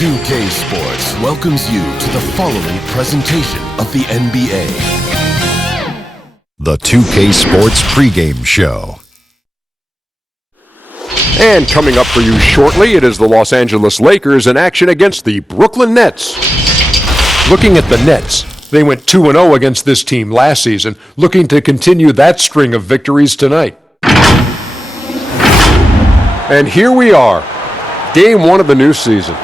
2K Sports welcomes you to the following presentation of the NBA. The 2K Sports pregame show. And coming up for you shortly, it is the Los Angeles Lakers in action against the Brooklyn Nets. Looking at the Nets, they went 2-0 against this team last season, looking to continue that string of victories tonight. And here we are, game one of the new season.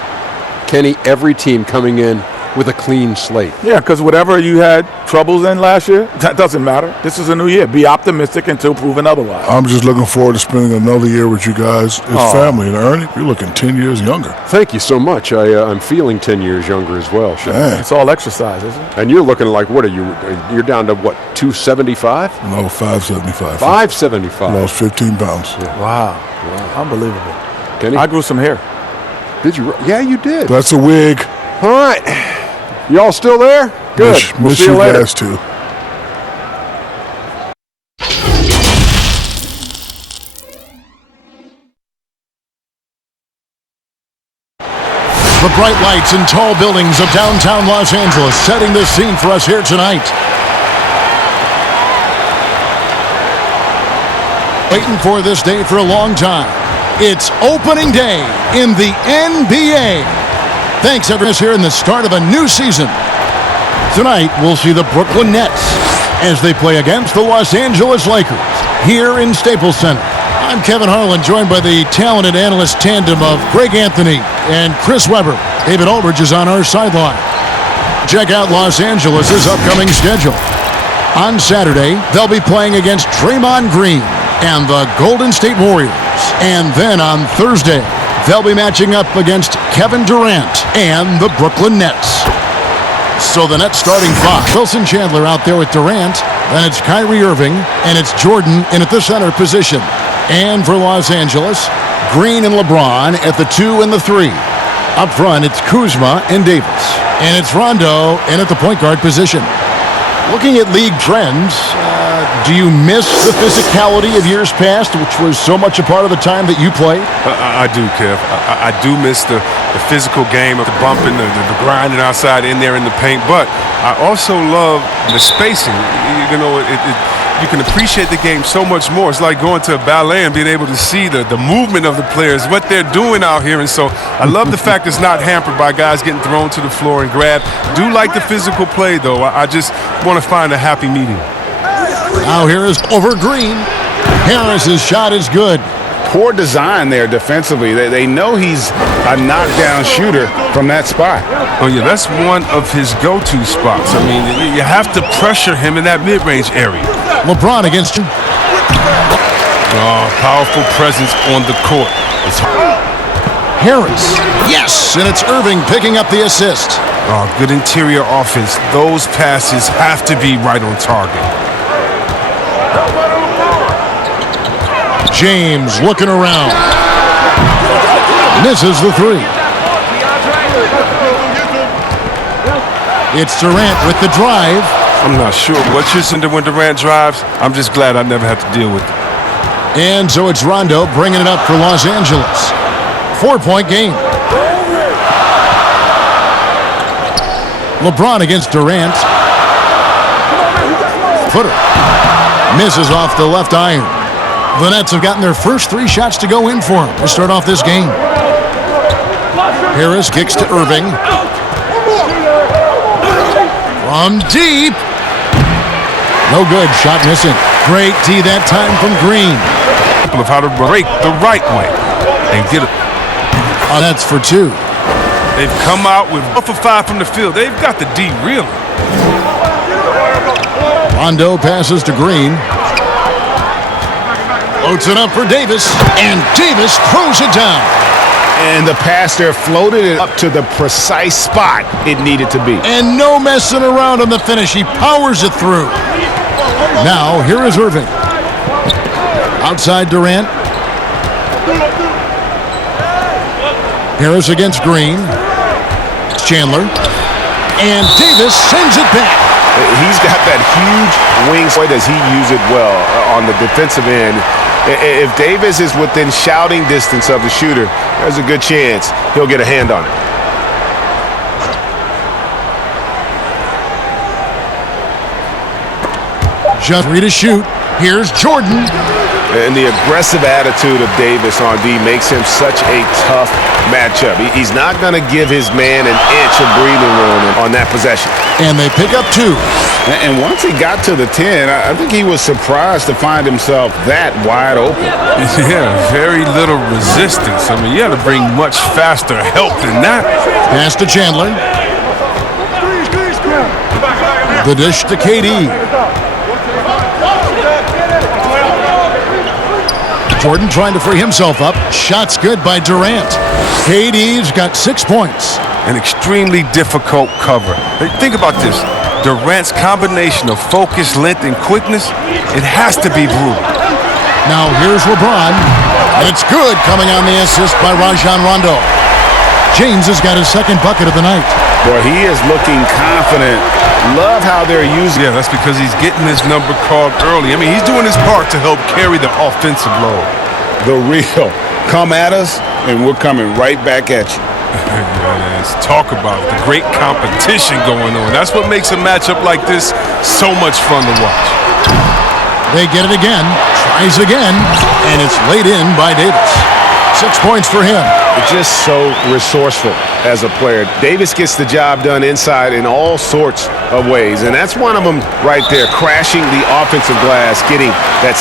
Kenny, every team coming in with a clean slate. Yeah, because whatever you had troubles in last year, that doesn't matter. This is a new year. Be optimistic until proven otherwise. I'm just looking forward to spending another year with you guys as family. And Ernie, you're looking 10 years younger. Thank you so much. I'm feeling 10 years younger as well. It's all exercise, isn't it? And you're looking like, what are you? You're down to what, 275? No, 575. 575. Lost 15 pounds. Yeah. Wow. Unbelievable. Kenny? I grew some hair. Did you? Yeah, you did. That's a wig. All right. Y'all still there? Good. We'll miss see you you later. guys too. The bright lights and tall buildings of downtown Los Angeles setting the scene for us here tonight. Waiting for this day for a long time. It's opening day in the NBA. Thanks, everyone, here in the start of a new season. Tonight, we'll see the Brooklyn Nets as they play against the Los Angeles Lakers here in Staples Center. I'm Kevin Harlan, joined by the talented analyst tandem of Greg Anthony and Chris Webber. David Aldridge is on our sideline. Check out Los Angeles' upcoming schedule. On Saturday, they'll be playing against Draymond Green and the Golden State Warriors. And then on Thursday, they'll be matching up against Kevin Durant and the Brooklyn Nets. So the Nets starting five. Wilson Chandler out there with Durant. Then it's Kyrie Irving, and it's Jordan in at the center position. And for Los Angeles, Green and LeBron at the 2 and the 3. Up front, it's Kuzma and Davis. And it's Rondo in at the point guard position. Looking at league trends, do you miss the physicality of years past, which was so much a part of the time that you played? I do, Kev. I do miss the physical game of the bumping, the grinding outside in there in the paint. But I also love the spacing. You know, you can appreciate the game so much more. It's like going to a ballet and being able to see the movement of the players, what they're doing out here. And so I love the fact it's not hampered by guys getting thrown to the floor and grabbed. Do like the physical play, though. I just want to find a happy medium. Now here is over Green. Harris's shot is good. Poor design there defensively. They know he's a knockdown shooter from that spot. Oh, yeah, that's one of his go-to spots. I mean, you have to pressure him in that mid-range area. LeBron against him. Powerful presence on the court. Harris. Yes, and it's Irving picking up the assist. Good interior offense. Those passes have to be right on target. James looking around. Misses the 3. It's Durant with the drive. I'm not sure what you're into when Durant drives. I'm just glad I never have to deal with it. And so it's Rondo bringing it up for Los Angeles. 4-point game. LeBron against Durant. Footer. Misses off the left iron. The Nets have gotten their first 3 shots to go in for him to start off this game. Harris kicks to Irving. From deep. No good. Shot missing. Great D that time from Green. Of how to break the right way and get it. That's for 2. They've come out with 4 for 5 from the field. They've got the D really. Rondo passes to Green. Floats it up for Davis, and Davis throws it down. And the pass there floated it up to the precise spot it needed to be. And no messing around on the finish. He powers it through. Now, here is Irving. Outside Durant. Harris against Green. Chandler. And Davis sends it back. He's got that huge wing. Boy, does he use it well on the defensive end. If Davis is within shouting distance of the shooter, there's a good chance he'll get a hand on it. just 3 to shoot. Here's Jordan. And the aggressive attitude of Davis on D makes him such a tough matchup. He's not going to give his man an inch of breathing room on that possession. And they pick up 2. And once he got to the 10, I think he was surprised to find himself that wide open. Yeah, very little resistance. I mean, you had to bring much faster help than that. Pass to Chandler. The dish to KD. Jordan trying to free himself up. Shot's good by Durant. KD's got 6 points. An extremely difficult cover. Think about this. Durant's combination of focus, length, and quickness, it has to be brutal. Now here's LeBron. And it's good coming on the assist by Rajon Rondo. James has got his second bucket of the night. Boy, he is looking confident. Love how they're using. Yeah, that's because he's getting his number called early. I mean, he's doing his part to help carry the offensive load. The real. Come at us, and we're coming right back at you. Yes, talk about it. The great competition going on. That's what makes a matchup like this so much fun to watch. They get it again. Tries again. And it's laid in by Davis. 6 points for him. Just so resourceful as a player. Davis gets the job done inside in all sorts of ways, and that's one of them right there, crashing the offensive glass, getting that.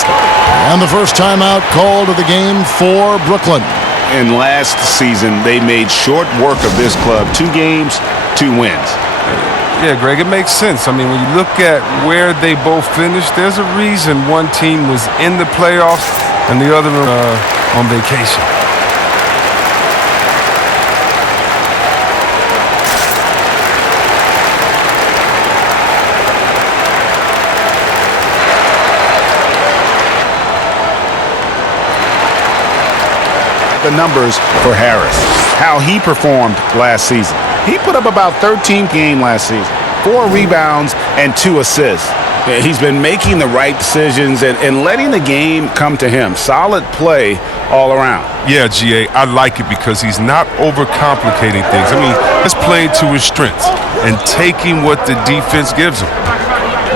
And the first timeout called of the game for Brooklyn. And last season, they made short work of this club. 2 games, 2 wins. Yeah, Greg, it makes sense. I mean, when you look at where they both finished, there's a reason one team was in the playoffs and the other on vacation. The numbers for Harris, how he performed last season. He put up about 13 games last season, 4 rebounds and 2 assists. He's been making the right decisions and letting the game come to him. Solid play all around. Yeah, GA, I like it because he's not overcomplicating things. I mean, he's playing to his strengths and taking what the defense gives him.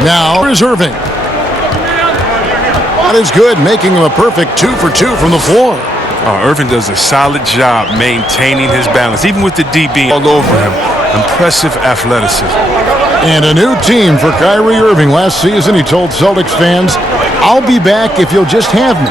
Now here's Irving. That is good, making him a perfect 2 for 2 from the floor. Irving does a solid job maintaining his balance, even with the DB all over him. Impressive athleticism. And a new team for Kyrie Irving. Last season, he told Celtics fans, "I'll be back if you'll just have me."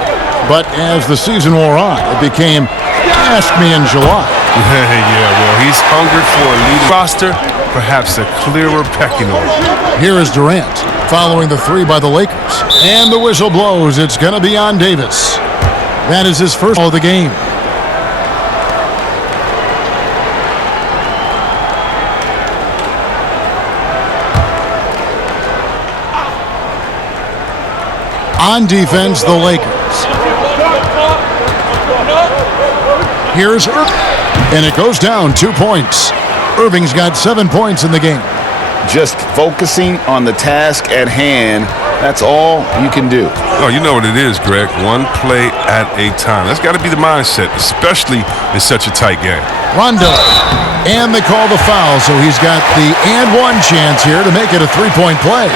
But as the season wore on, it became, "Ask me in July." Yeah, well, he's hungry for a lead roster, perhaps a clearer pecking order. Here is Durant, following the 3 by the Lakers. And the whistle blows. It's going to be on Davis. That is his first of the game. On defense, the Lakers. Here's Irving. And it goes down 2 points. Irving's got 7 points in the game. Just focusing on the task at hand, that's all you can do. Oh, you know what it is, Greg. One play at a time. That's got to be the mindset, especially in such a tight game. Rondo. And they call the foul, so he's got the and one chance here to make it a 3-point play.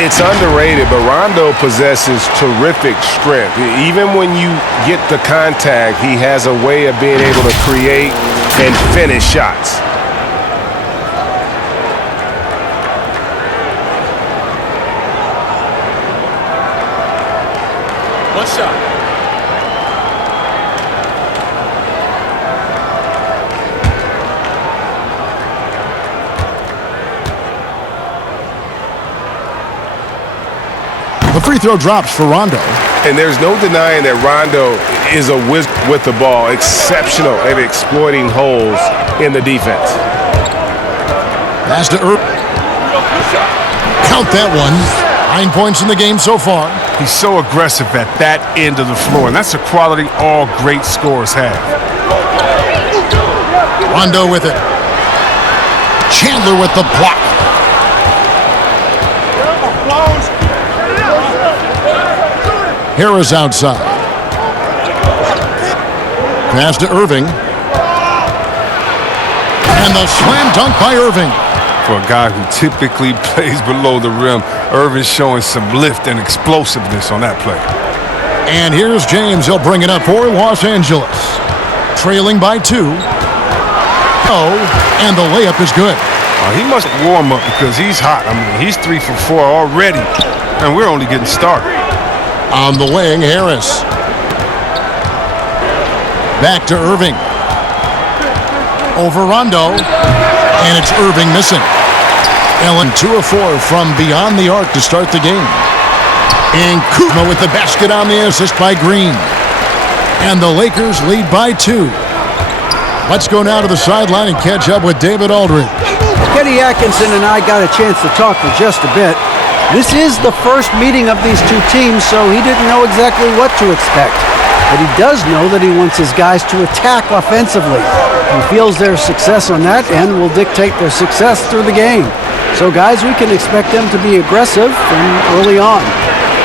It's underrated, but Rondo possesses terrific strength. Even when you get the contact, he has a way of being able to create and finish shots. One shot. The free throw drops for Rondo. And there's no denying that Rondo is a whiz with the ball, exceptional at exploiting holes in the defense. Pass to Irving. Count that one. 9 points in the game so far. He's so aggressive at that end of the floor, and that's a quality all great scorers have. Rondo with it. Chandler with the block. Harris outside. Pass to Irving. And the slam dunk by Irving. For a guy who typically plays below the rim, Irvin showing some lift and explosiveness on that play. And here's James. He'll bring it up for Los Angeles. Trailing by 2. Oh, and the layup is good. He must warm up because he's hot. I mean, he's 3 for 4 already, and we're only getting started. On the wing, Harris. Back to Irving. Over Rondo. And it's Irving missing. Allen 2 of 4 from beyond the arc to start the game. And Kuzma with the basket on the assist by Green. And the Lakers lead by 2. Let's go now to the sideline and catch up with David Aldridge. Kenny Atkinson and I got a chance to talk for just a bit. This is the first meeting of these two teams, so he didn't know exactly what to expect. But he does know that he wants his guys to attack offensively. He feels their success on that end will dictate their success through the game. So, guys, we can expect them to be aggressive from early on.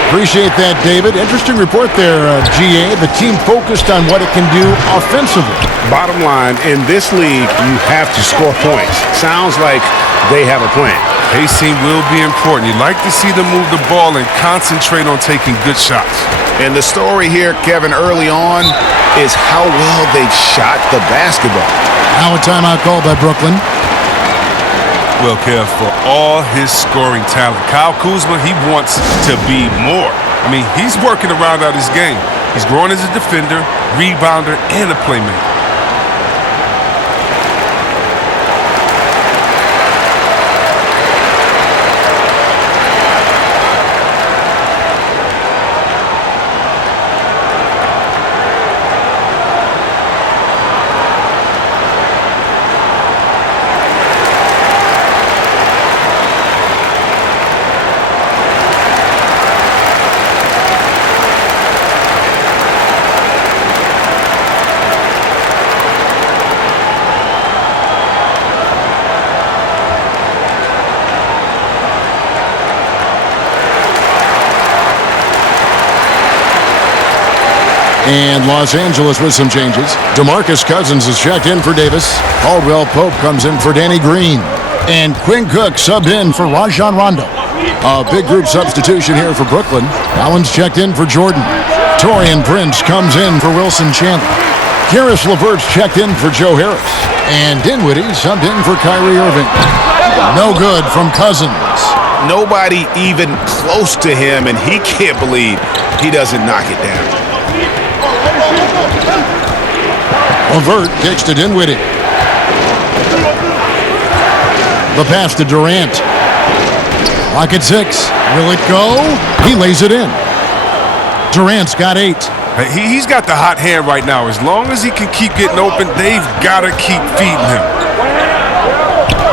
Appreciate that, David. Interesting report there, GA. The team focused on what it can do offensively. Bottom line, in this league, you have to score points. Sounds like they have a plan. Pacing will be important. You'd like to see them move the ball and concentrate on taking good shots. And the story here, Kevin, early on is how well they've shot the basketball. Now a timeout called by Brooklyn. Well, Kev, for all his scoring talent, Kyle Kuzma, he wants to be more. I mean, he's working to round out his game. He's growing as a defender, rebounder, and a playmaker. And Los Angeles with some changes. DeMarcus Cousins is checked in for Davis. Caldwell Pope comes in for Danny Green. And Quinn Cook subbed in for Rajon Rondo. A big group substitution here for Brooklyn. Allen's checked in for Jordan. Taurean Prince comes in for Wilson Chandler. Karis LeVert's checked in for Joe Harris. And Dinwiddie subbed in for Kyrie Irving. No good from Cousins. Nobody even close to him, and he can't believe he doesn't knock it down. LeVert kicks to Dinwiddie. The pass to Durant. Clock at 6. Will it go? He lays it in. Durant's got 8. He's got the hot hand right now. As long as he can keep getting open, they've got to keep feeding him.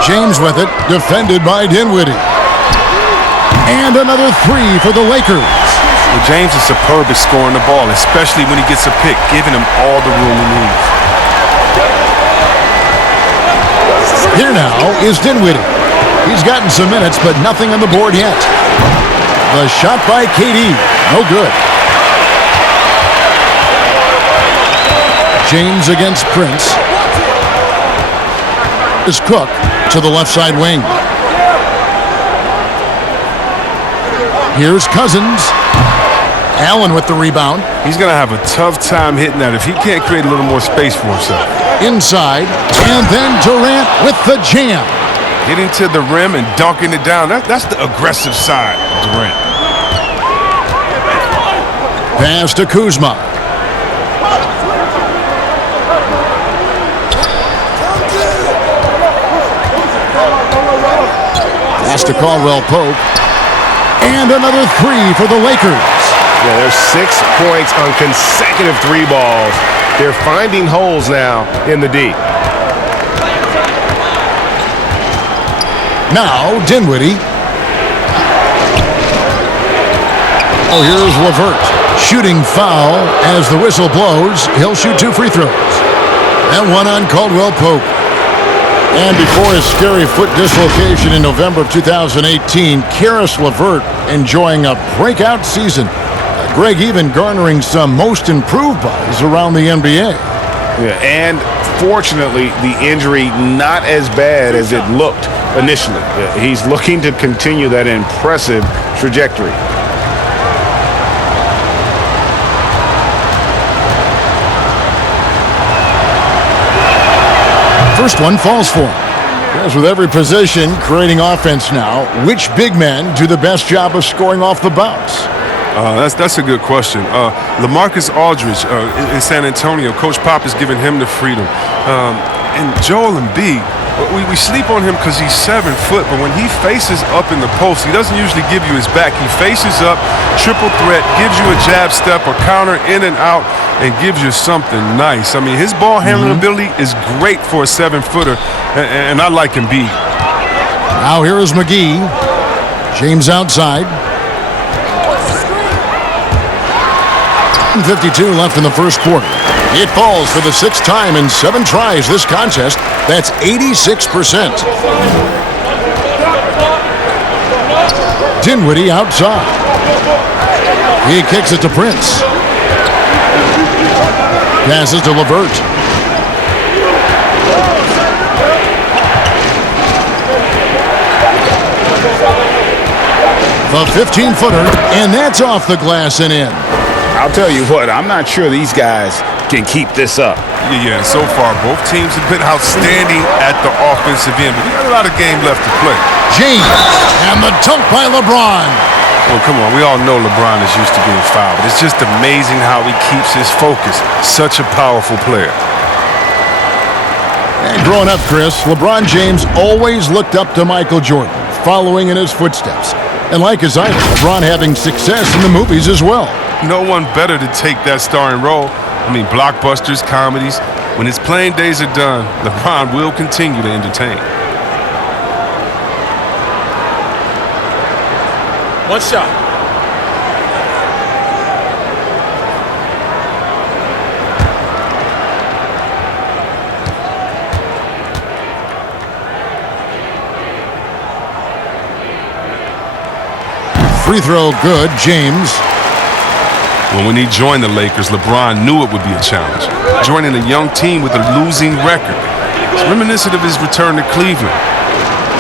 James with it, defended by Dinwiddie. And another 3 for the Lakers. Well, James is superb at scoring the ball, especially when he gets a pick, giving him all the room he needs. Here now is Dinwiddie. He's gotten some minutes, but nothing on the board yet. The shot by KD. No good. James against Prince. Is Cook to the left side wing. Here's Cousins. Allen with the rebound. He's going to have a tough time hitting that if he can't create a little more space for himself. Inside, and then Durant with the jam. Getting to the rim and dunking it down. That's the aggressive side of Durant. Pass to Kuzma. Pass to Caldwell Pope. And another 3 for the Lakers. Yeah, there's 6 points on consecutive 3 balls. They're finding holes now in the D. Now, Dinwiddie. Oh, here's LeVert. Shooting foul as the whistle blows. He'll shoot 2 free throws. And one on Caldwell Pope. And before his scary foot dislocation in November of 2018, Karis LeVert enjoying a breakout season. Greg even garnering some most improved buzz around the NBA. Yeah, and fortunately, the injury not as bad as it looked initially. He's looking to continue that impressive trajectory. First one falls for him. As with every position creating offense now, which big men do the best job of scoring off the bounce? That's a good question. LaMarcus Aldridge in San Antonio, Coach Pop has given him the freedom. And Joel Embiid, we sleep on him because he's 7 foot, but when he faces up in the post, he doesn't usually give you his back. He faces up, triple threat, gives you a jab step, a counter in and out, and gives you something nice. I mean, his ball handling ability is great for a 7-footer, and I like Embiid. Now here is McGee. James outside. 52 left in the first quarter. It falls for the 6th time in 7 tries this contest. That's 86%. Dinwiddie outside. He kicks it to Prince. Passes to LeVert. The 15-footer, and that's off the glass and in. I'll tell you what, I'm not sure these guys can keep this up. Yeah, so far both teams have been outstanding at the offensive end, but we got a lot of game left to play. James, and the dunk by LeBron. Well, come on, we all know LeBron is used to being fouled, but it's just amazing how he keeps his focus. Such a powerful player. And growing up, Chris, LeBron James always looked up to Michael Jordan, following in his footsteps. And like his idol, LeBron having success in the movies as well. No one better to take that starring role. I mean, blockbusters, comedies. When his playing days are done, LeBron will continue to entertain. One shot. Free throw good, James. Well, when he joined the Lakers, LeBron knew it would be a challenge. Joining a young team with a losing record. It's reminiscent of his return to Cleveland.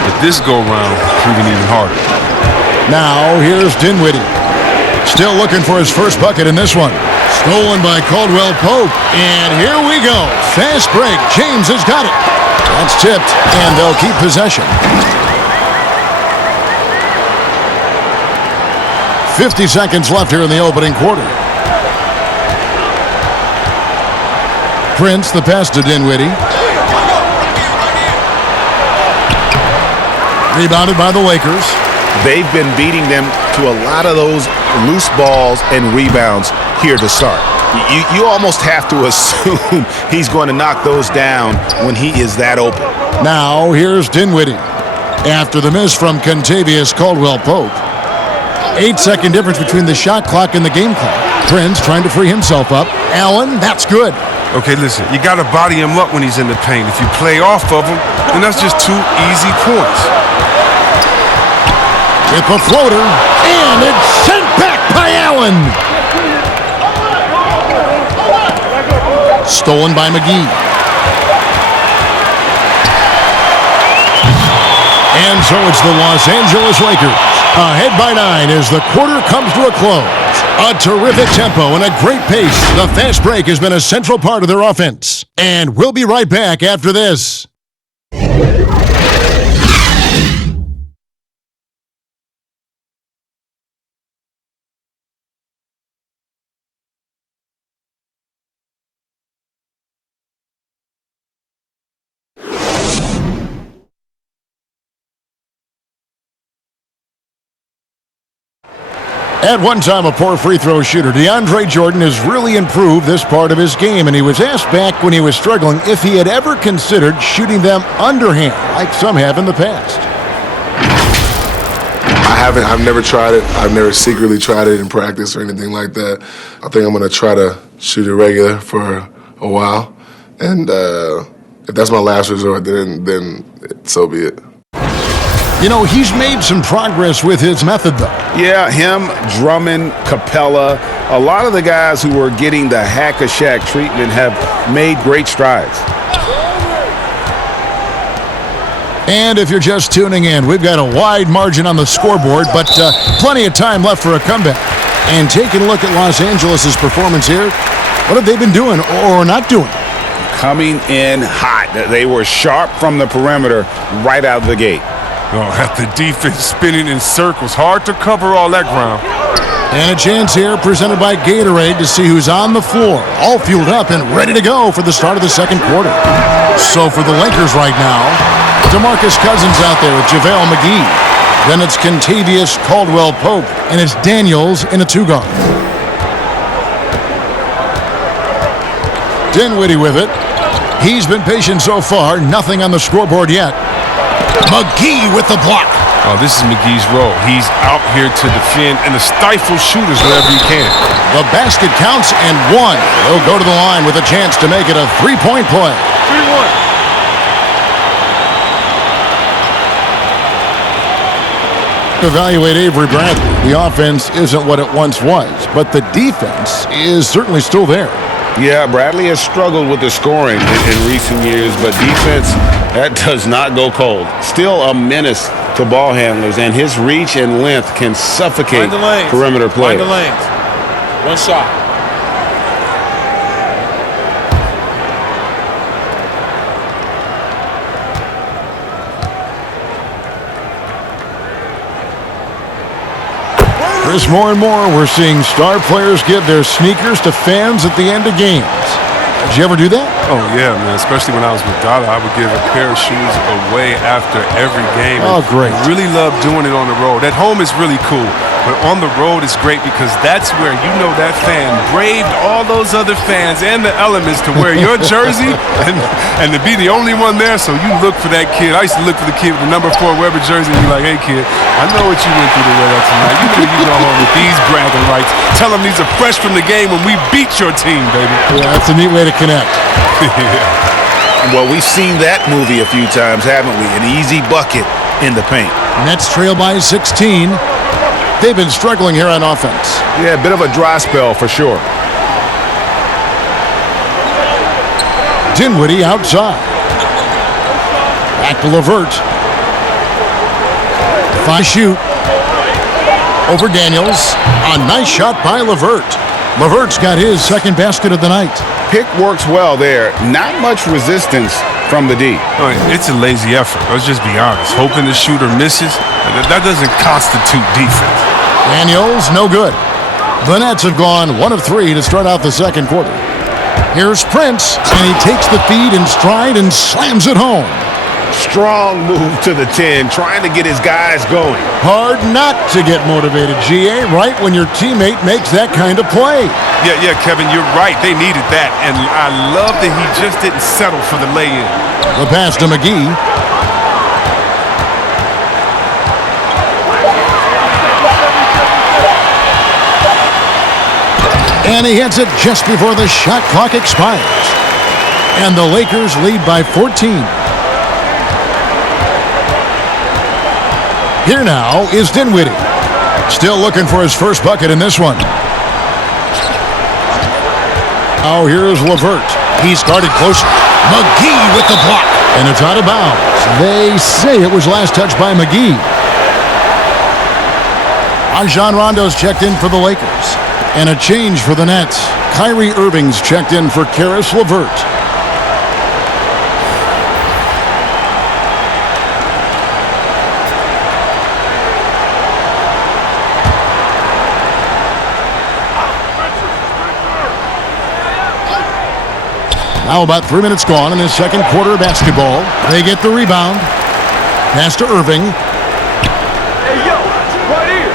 But this go-round proving even harder. Now, here's Dinwiddie. Still looking for his first bucket in this one. Stolen by Caldwell Pope. And here we go. Fast break. James has got it. That's tipped, and they'll keep possession. 50 seconds left here in the opening quarter. Prince, the pass to Dinwiddie. Rebounded by the Lakers. They've been beating them to a lot of those loose balls and rebounds here to start. You almost have to assume he's going to knock those down when he is that open. Now here's Dinwiddie. After the miss from Kentavious Caldwell-Pope. 8-second difference between the shot clock and the game clock. Prince trying to free himself up. Allen, that's good. Okay, listen, you got to body him up when he's in the paint. If you play off of him, then that's just 2 easy points. With the floater, and it's sent back by Allen. Stolen by McGee. And so it's the Los Angeles Lakers. Ahead by 9 as the quarter comes to a close. A terrific tempo and a great pace. The fast break has been a central part of their offense. And we'll be right back after this. At one time a poor free throw shooter, DeAndre Jordan has really improved this part of his game, and he was asked back when he was struggling if he had ever considered shooting them underhand, like some have in the past. I haven't. I've never tried it. I've never secretly tried it in practice or anything like that. I think I'm going to try to shoot it regular for a while, and if that's my last resort, then so be it. You know, he's made some progress with his method, though. Yeah, him, Drummond, Capella, a lot of the guys who were getting the hack-a-shack treatment have made great strides. And if you're just tuning in, we've got a wide margin on the scoreboard, but plenty of time left for a comeback. And taking a look at Los Angeles' performance here, what have they been doing or not doing? Coming in hot. They were sharp from the perimeter right out of the gate. Oh, have the defense spinning in circles. Hard to cover all that ground. And a chance here presented by Gatorade to see who's on the floor, all fueled up and ready to go for the start of the second quarter. So for the Lakers right now, DeMarcus Cousins out there with JaVale McGee. Then it's Kentavious Caldwell-Pope, and it's Daniels in a two-guard. Dinwiddie with it. He's been patient so far, nothing on the scoreboard yet. McGee with the block. Oh, this is McGee's role. He's out here to defend and to stifle shooters wherever he can. The basket counts and one. He'll go to the line with a chance to make it a three-point play. 3-1. Evaluate Avery Bradley. The offense isn't what it once was, but the defense is certainly still there. Yeah, Bradley has struggled with the scoring in recent years, but defense, that does not go cold. Still a menace to ball handlers, and his reach and length can suffocate perimeter players. Find the lanes. One shot. Chris, more and more, we're seeing star players give their sneakers to fans at the end of games. Did you ever do that? Oh, yeah, man. Especially when I was with Dada, I would give a pair of shoes away after every game. Oh, great. Really love doing it on the road. At home is really cool, but on the road is great because that's where you know that fan braved all those other fans and the elements to wear your jersey and to be the only one there, so you look for that kid. I used to look for the kid with the number 4 Weber jersey and be like, hey, kid, I know what you went through to wear that tonight. You know you go home with these bragging rights. Tell them these are fresh from the game when we beat your team, baby. Yeah, that's a neat way to connect. Yeah. Well, we've seen that movie a few times, haven't we? An easy bucket in the paint. Nets trail by 16. They've been struggling here on offense. Yeah, a bit of a dry spell for sure. Dinwiddie outside. Back to LeVert. 5 shoot. Over Daniels. A nice shot by LeVert. LeVert's got his second basket of the night. Pick works well there. Not much resistance from the D. Oh, it's a lazy effort. Let's just be honest. Hoping the shooter misses, that doesn't constitute defense. Daniels, no good. The Nets have gone 1 of 3 to start out the second quarter. Here's Prince, and he takes the feed in stride and slams it home. Strong move to the 10, trying to get his guys going. Hard not to get motivated, GA, right when your teammate makes that kind of play. Yeah, Kevin, you're right. They needed that, and I love that he just didn't settle for the lay-in. The pass to McGee. And he hits it just before the shot clock expires. And the Lakers lead by 14. Here now is Dinwiddie. Still looking for his first bucket in this one. Oh, here's LeVert. He started closer. McGee with the block. And it's out of bounds. They say it was last touched by McGee. Rajon Rondo's checked in for the Lakers. And a change for the Nets. Kyrie Irving's checked in for Karis LeVert. Now about 3 minutes gone in this second quarter of basketball. They get the rebound. Pass to Irving. Hey, yo, right here.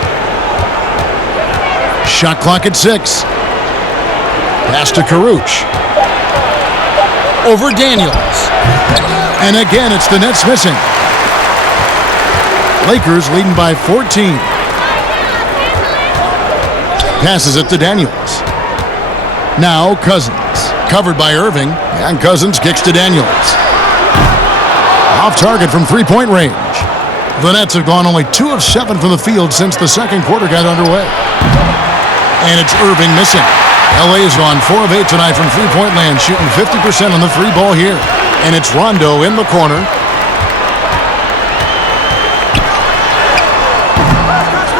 Shot clock at 6. Pass to Karuch. Over Daniels. And again, it's the Nets missing. Lakers leading by 14. Passes it to Daniels. Now Cousins. Covered by Irving, and Cousins kicks to Daniels. Off target from three-point range. The Nets have gone only 2 of 7 from the field since the second quarter got underway. And it's Irving missing. LA has gone 4 of 8 tonight from three-point land, shooting 50% on the 3 ball here. And it's Rondo in the corner.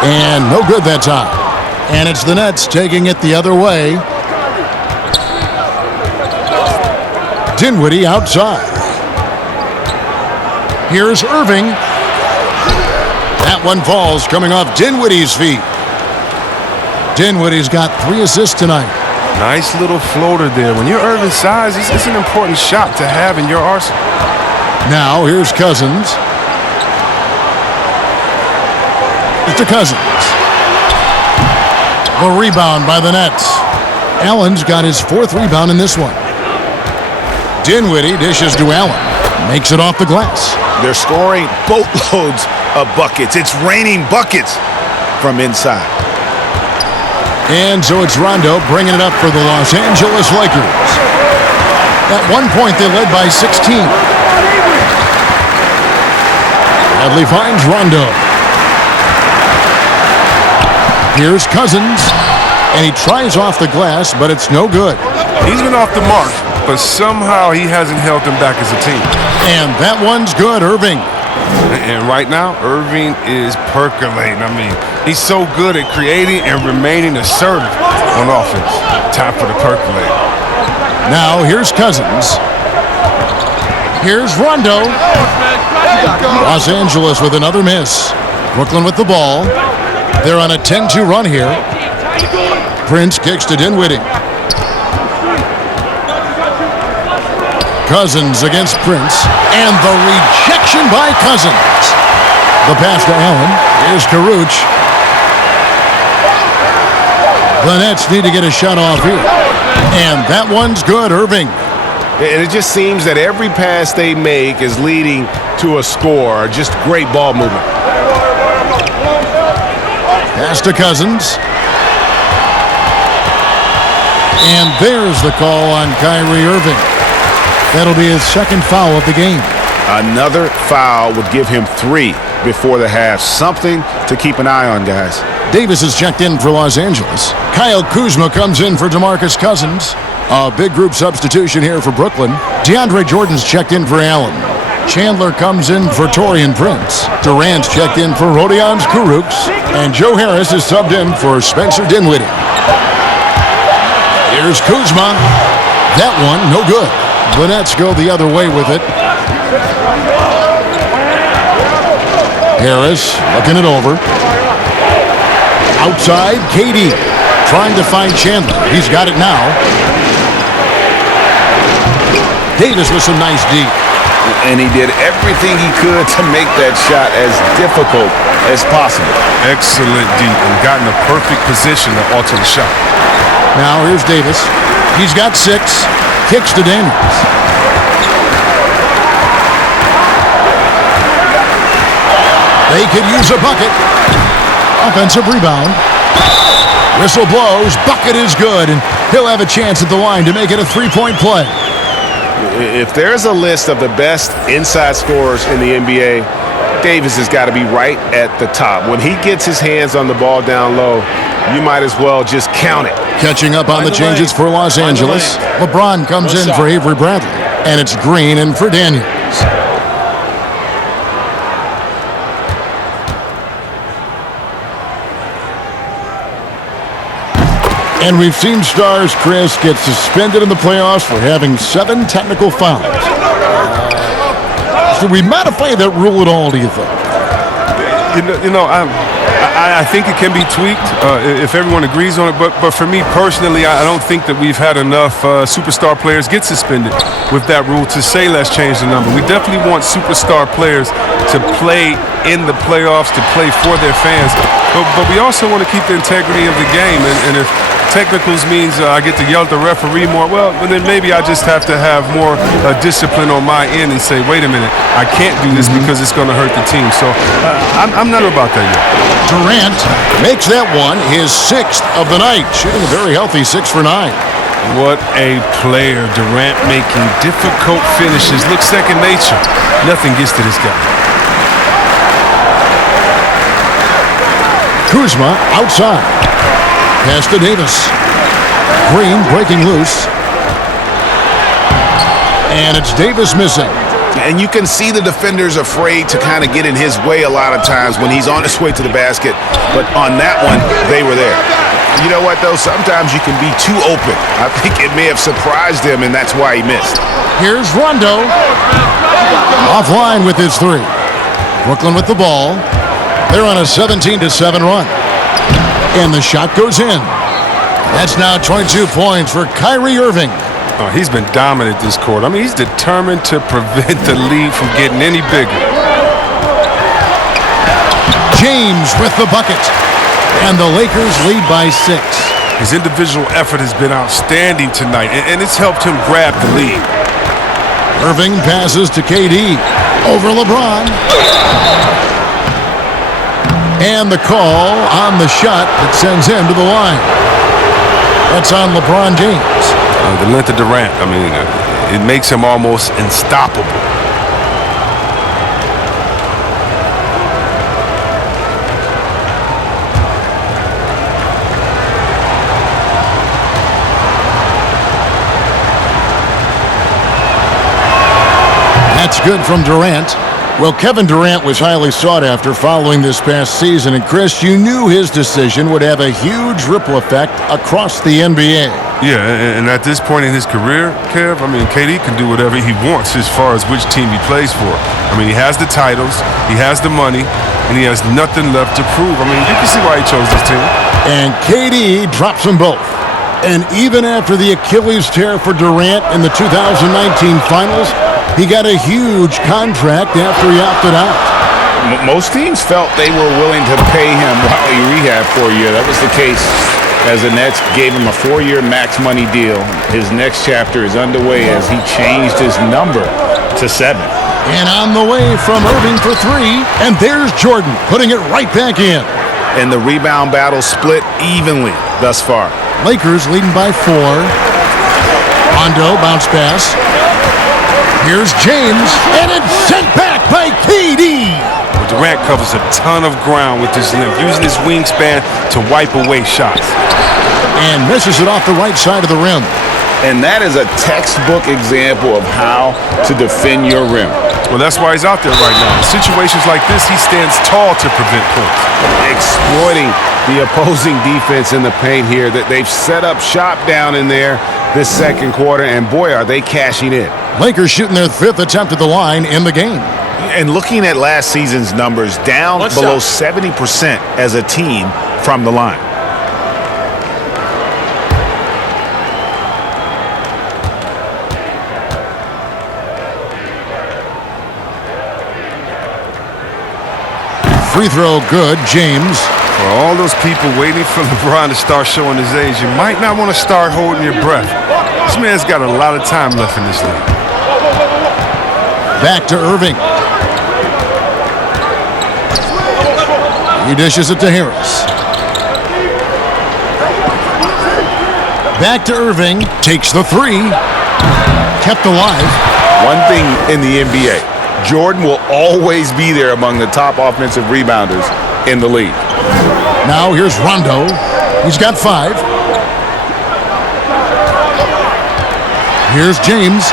And no good that time. And it's the Nets taking it the other way. Dinwiddie outside. Here's Irving. That one falls coming off Dinwiddie's feet. Dinwiddie's got 3 assists tonight. Nice little floater there. When you're Irving's size, it's an important shot to have in your arsenal. Now here's Cousins. It's to Cousins. The rebound by the Nets. Allen's got his 4th rebound in this one. Dinwiddie dishes to Allen. Makes it off the glass. They're scoring boatloads of buckets. It's raining buckets from inside. And so it's Rondo bringing it up for the Los Angeles Lakers. At one point, they led by 16. Bradley finds Rondo. Here's Cousins. And he tries off the glass, but it's no good. He's been off the mark, but somehow he hasn't held them back as a team. And that one's good, Irving. And right now, Irving is percolating. I mean, he's so good at creating and remaining assertive on offense. Time for the percolate. Now here's Cousins. Here's Rondo. Los Angeles with another miss. Brooklyn with the ball. They're on a 10-2 run here. Prince kicks to Dinwiddie. Cousins against Prince. And the rejection by Cousins. The pass to Allen. Here's Caruch. The Nets need to get a shot off here. And that one's good, Irving. And it just seems that every pass they make is leading to a score. Just great ball movement. Pass to Cousins. And there's the call on Kyrie Irving. That'll be his 2nd foul of the game. Another foul would give him 3 before the half. Something to keep an eye on, guys. Davis is checked in for Los Angeles. Kyle Kuzma comes in for DeMarcus Cousins. A big group substitution here for Brooklyn. DeAndre Jordan's checked in for Allen. Chandler comes in for Taurean Prince. Durant's checked in for Rodions Kurucs. And Joe Harris is subbed in for Spencer Dinwiddie. Here's Kuzma. That one, no good. The Nets go the other way with it. Harris looking it over. Outside, KD trying to find Chandler. He's got it now. Davis with some nice D. And he did everything he could to make that shot as difficult as possible. Excellent D and got in the perfect position to alter the shot. Now here's Davis. He's got 6. Kicks to Daniels. They could use a bucket. Offensive rebound. Whistle blows. Bucket is good. And he'll have a chance at the line to make it a 3-point play. If there's a list of the best inside scorers in the NBA, Davis has got to be right at the top. When he gets his hands on the ball down low, you might as well just count it. Catching up on the changes for Los Angeles. LeBron comes in for Avery Bradley. And it's Green in for Daniels. And we've seen stars, Chris, get suspended in the playoffs for having 7 technical fouls. Should we modify that rule at all, do you think? I think it can be tweaked if everyone agrees on it. But for me personally, I don't think that we've had enough superstar players get suspended with that rule to say let's change the number. We definitely want superstar players to play in the playoffs, to play for their fans. But we also want to keep the integrity of the game. And if technicals means I get to yell at the referee more, well, then maybe I just have to have more discipline on my end and say, wait a minute, I can't do this because it's going to hurt the team. So I'm not about that yet. Durant makes that one his 6th of the night, shooting a very healthy 6 for 9. What a player. Durant making difficult finishes. Looks second nature. Nothing gets to this guy. Kuzma outside. Pass to Davis. Green breaking loose. And it's Davis missing. And you can see the defenders afraid to kind of get in his way a lot of times when he's on his way to the basket. But on that one, they were there. You know what, though? Sometimes you can be too open. I think it may have surprised him, and that's why he missed. Here's Rondo. Offline with his three. Brooklyn with the ball. They're on a 17-7 run. And the shot goes in. That's now 22 points for Kyrie Irving. Oh, he's been dominant this quarter. I mean, he's determined to prevent the lead from getting any bigger. James with the bucket. And the Lakers lead by 6. His individual effort has been outstanding tonight, and it's helped him grab the lead. Irving passes to KD. Over LeBron. And the call on the shot that sends him to the line. That's on LeBron James. The length of Durant, I mean, it makes him almost unstoppable. That's good from Durant. Well, Kevin Durant was highly sought after following this past season, and Chris, you knew his decision would have a huge ripple effect across the NBA. Yeah, and at this point in his career, Kev, I mean, KD can do whatever he wants as far as which team he plays for. I mean, he has the titles, he has the money, and he has nothing left to prove. I mean, you can see why he chose this team. And KD drops them both. And even after the Achilles tear for Durant in the 2019 finals, he got a huge contract after he opted out. Most teams felt they were willing to pay him while he rehabbed for a year. That was the case as the Nets gave him a 4-year max money deal. His next chapter is underway as he changed his number to 7. And on the way from Irving for 3, and there's Jordan putting it right back in. And the rebound battle split evenly thus far. Lakers leading by 4. Rondo bounce pass. Here's James, and it's sent back by KD. Well, Durant covers a ton of ground with his length, using his wingspan to wipe away shots. And misses it off the right side of the rim. And that is a textbook example of how to defend your rim. Well, that's why he's out there right now. In situations like this, he stands tall to prevent points. Exploiting the opposing defense in the paint here. That they've set up shop down in there this second quarter, and boy, are they cashing in. Lakers shooting their 5th attempt at the line in the game. And looking at last season's numbers, down below 70% as a team from the line. Free throw good, James. For all those people waiting for LeBron to start showing his age, you might not want to start holding your breath. This man's got a lot of time left in this league. Back to Irving. He dishes it to Harris. Back to Irving. Takes the 3. Kept alive. One thing in the NBA, Jordan will always be there among the top offensive rebounders in the league. Now here's Rondo. He's got 5. Here's James.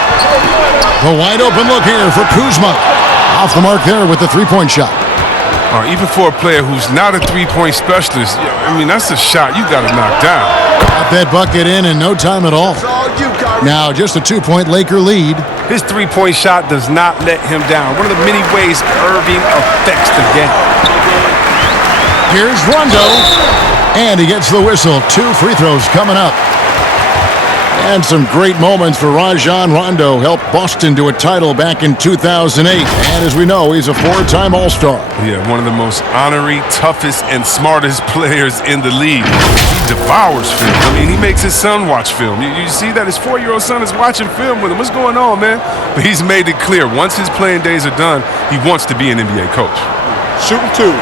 The wide open look here for Kuzma. Off the mark there with the 3-point shot. Even for a player who's not a three-point specialist, I mean, that's a shot you got to knock down. Got that bucket in no time at all. Now just a 2-point Laker lead. His three-point shot does not let him down. One of the many ways Irving affects the game. Here's Rondo. And he gets the whistle. 2 free throws coming up. And some great moments for Rajon Rondo. Helped Boston to a title back in 2008. And as we know, he's a 4-time All-Star. Yeah, one of the most honorary, toughest, and smartest players in the league. He devours film. I mean, he makes his son watch film. You see that his 4-year-old son is watching film with him. What's going on, man? But he's made it clear, once his playing days are done, he wants to be an NBA coach. Shooting 2.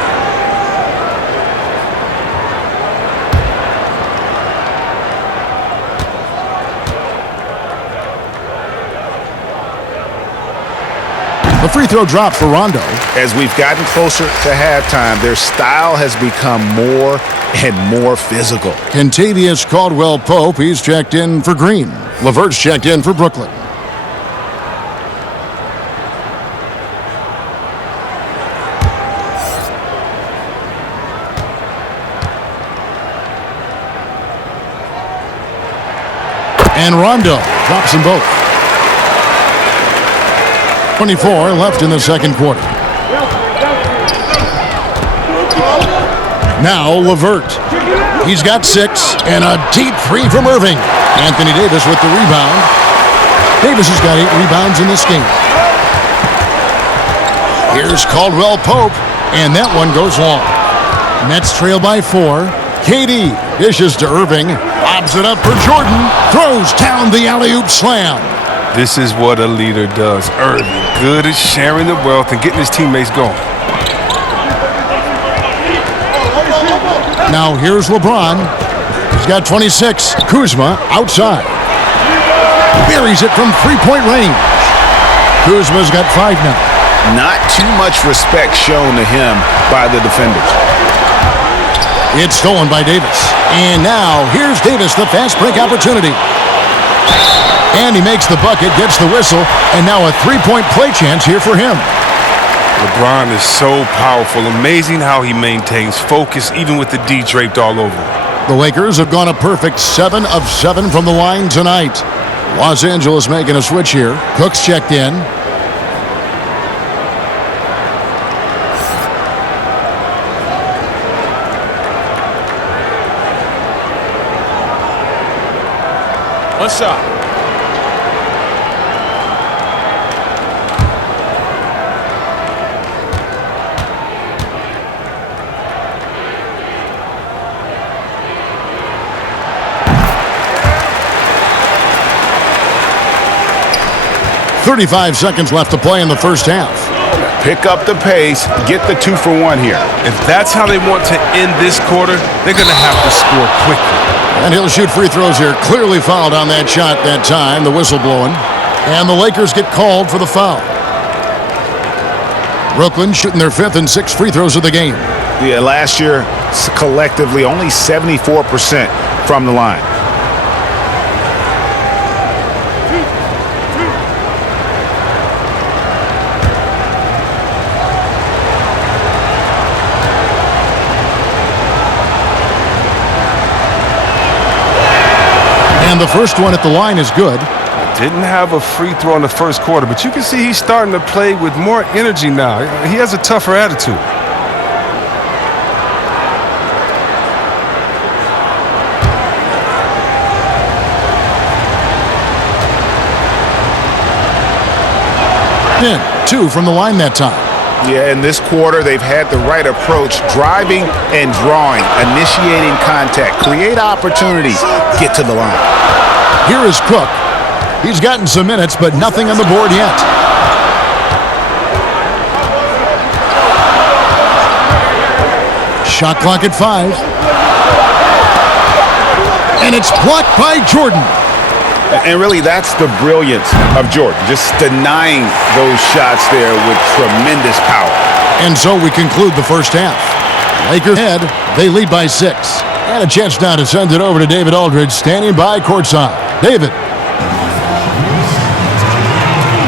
The free throw drop for Rondo. As we've gotten closer to halftime, their style has become more and more physical. Kentavious Caldwell-Pope, he's checked in for Green. LeVert's checked in for Brooklyn. And Rondo drops them both. 24 left in the second quarter. Now LeVert. He's got 6 and a deep three from Irving. Anthony Davis with the rebound. Davis has got 8 rebounds in this game. Here's Caldwell Pope, and that one goes long. Nets trail by 4. KD dishes to Irving, lobs it up for Jordan, throws down the alley-oop slam. This is what a leader does. Irving, good at sharing the wealth and getting his teammates going. Now here's LeBron. He's got 26. Kuzma outside. Buries it from three-point range. Kuzma's got 5 now. Not too much respect shown to him by the defenders. It's stolen by Davis. And now here's Davis, the fast break opportunity. And he makes the bucket, gets the whistle, and now a three-point play chance here for him. LeBron is so powerful. Amazing how he maintains focus even with the D draped all over him. The Lakers have gone a perfect 7 of 7 from the line tonight. Los Angeles making a switch here. Cook's checked in. One shot. .35 seconds left to play in the first half. Pick up the pace, get the 2-for-1 here. If that's how they want to end this quarter, they're going to have to score quickly. And he'll shoot free throws here. Clearly fouled on that shot that time. The whistle blowing. And the Lakers get called for the foul. Brooklyn shooting their 5th and 6th free throws of the game. Yeah, last year, collectively, only 74% from the line. And the first one at the line is good. Didn't have a free throw in the first quarter, but you can see he's starting to play with more energy now. He has a tougher attitude. In 2 from the line that time. Yeah, in this quarter, they've had the right approach, driving and drawing, initiating contact, create opportunities, get to the line. Here is Cook. He's gotten some minutes, but nothing on the board yet. Shot clock at 5. And it's blocked by Jordan. And really, that's the brilliance of Jordan, just denying those shots there with tremendous power. And so we conclude the first half. Lakers head, they lead by 6. And a chance now to send it over to David Aldridge, standing by courtside. David.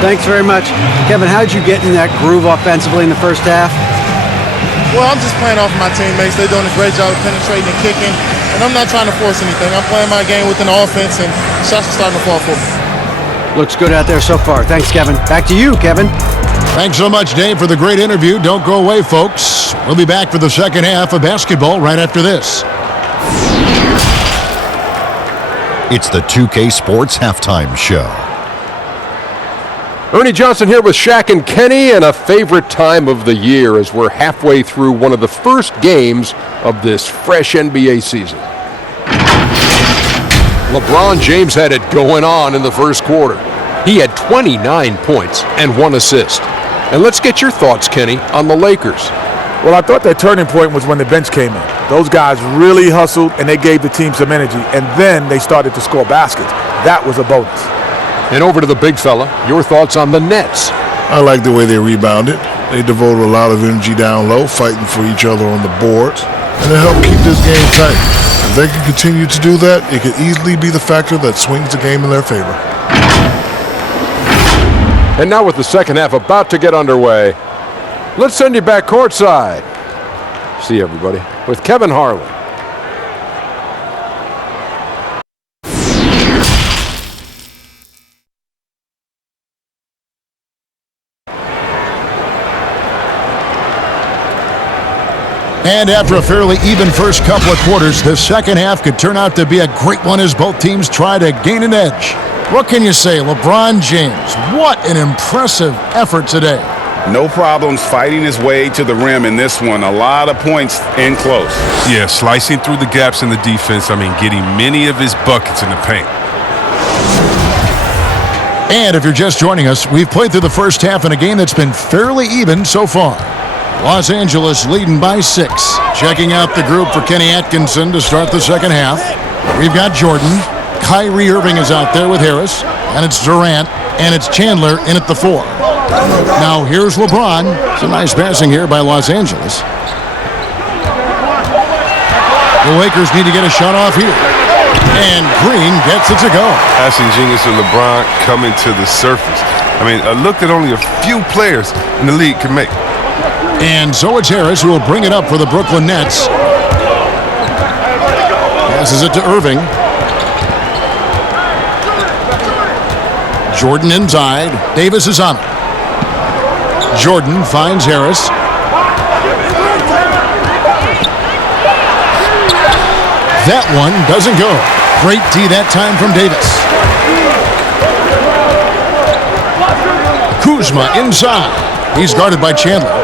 Thanks very much. Kevin, how did you get in that groove offensively in the first half? Well, I'm just playing off my teammates. They're doing a great job of penetrating and kicking. And I'm not trying to force anything. I'm playing my game within the offense, and shots are starting to fall for me. Looks good out there so far. Thanks, Kevin. Back to you, Kevin. Thanks so much, Dave, for the great interview. Don't go away, folks. We'll be back for the second half of basketball right after this. It's the 2K Sports Halftime Show. Ernie Johnson here with Shaq and Kenny, and a favorite time of the year as we're halfway through one of the first games of this fresh NBA season. LeBron James had it going on in the first quarter. He had 29 points and 1 assist. And let's get your thoughts, Kenny, on the Lakers. Well, I thought that turning point was when the bench came in. Those guys really hustled, and they gave the team some energy. And then they started to score baskets. That was a bonus. And over to the big fella, your thoughts on the Nets. I like the way they rebounded. They devoted a lot of energy down low, fighting for each other on the boards, and it helped keep this game tight. If they can continue to do that, it could easily be the factor that swings the game in their favor. And now with the second half about to get underway, let's send you back courtside. See everybody with Kevin Harlan. And after a fairly even first couple of quarters, the second half could turn out to be a great one as both teams try to gain an edge. What can you say, LeBron James? What an impressive effort today. No problems fighting his way to the rim in this one. A lot of points in close. Yeah, slicing through the gaps in the defense. Getting many of his buckets in the paint. And if you're just joining us, we've played through the first half in a game that's been fairly even so far. Los Angeles leading by 6. Checking out the group for Kenny Atkinson to start the second half. We've got Jordan. Kyrie Irving is out there with Harris. And it's Durant. And it's Chandler in at the 4. Now here's LeBron. It's a nice passing here by Los Angeles. The Lakers need to get a shot off here. And Green gets it to go. Passing genius of LeBron coming to the surface. A look that only a few players in the league can make. And so it's Harris who will bring it up for the Brooklyn Nets. Passes it to Irving. Jordan inside. Davis is on it. Jordan finds Harris. That one doesn't go. Great D that time from Davis. Kuzma inside. He's guarded by Chandler.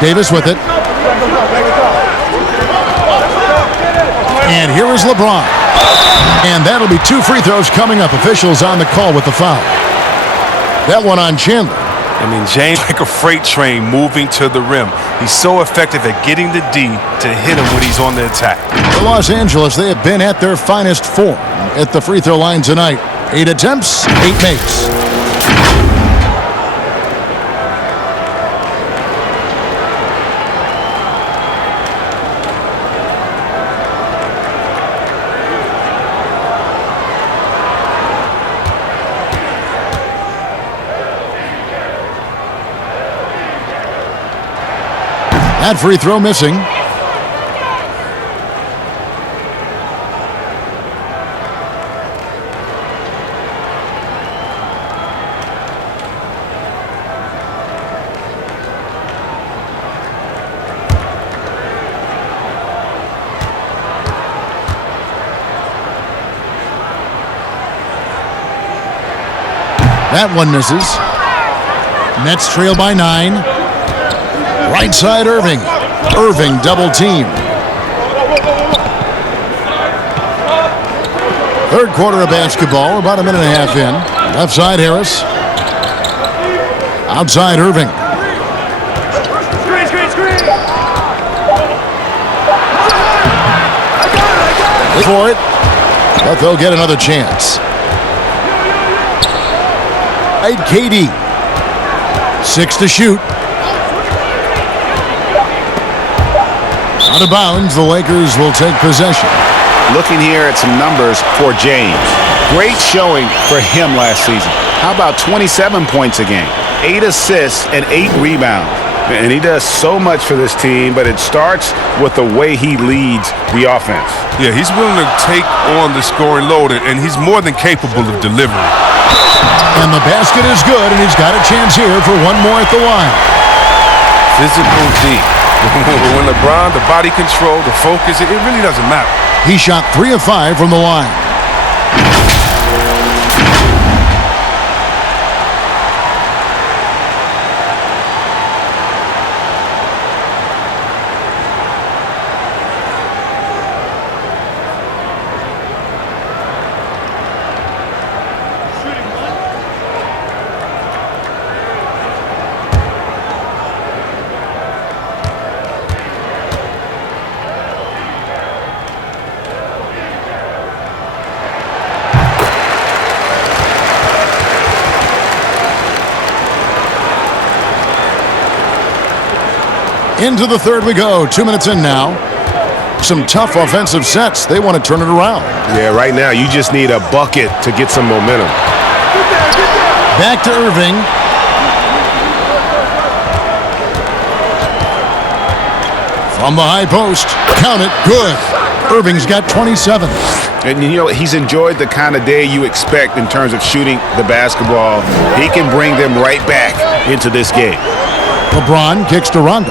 Davis with it. And here is LeBron. And that'll be 2 free throws coming up. Officials on the call with the foul. That one on Chandler. James like a freight train moving to the rim. He's so effective at getting the D to hit him when he's on the attack. For Los Angeles, they have been at their finest form at the free throw line tonight. 8 attempts, 8 makes. That free throw missing. That one misses. Nets trail by 9. Right side Irving. Irving double team. Third quarter of basketball, about a minute and a half in. Left side Harris. Outside Irving. For it, but they'll get another chance. Hey, KD. 6 to shoot. Out of bounds, the Lakers will take possession. Looking here at some numbers for James. Great showing for him last season. How about 27 points a game, 8 assists, and 8 rebounds? And he does so much for this team, but it starts with the way he leads the offense. Yeah, he's willing to take on the scoring load, and he's more than capable of delivering. And the basket is good, and he's got a chance here for one more at the line. Physical D. When LeBron, the body control, the focus, it really doesn't matter. He shot 3 of 5 from the line. Into the third we go. 2 minutes in now. Some tough offensive sets. They want to turn it around. Yeah, right now you just need a bucket to get some momentum. Back to Irving. From the high post. Count it. Good. Irving's got 27. And, he's enjoyed the kind of day you expect in terms of shooting the basketball. He can bring them right back into this game. LeBron kicks to Rondo.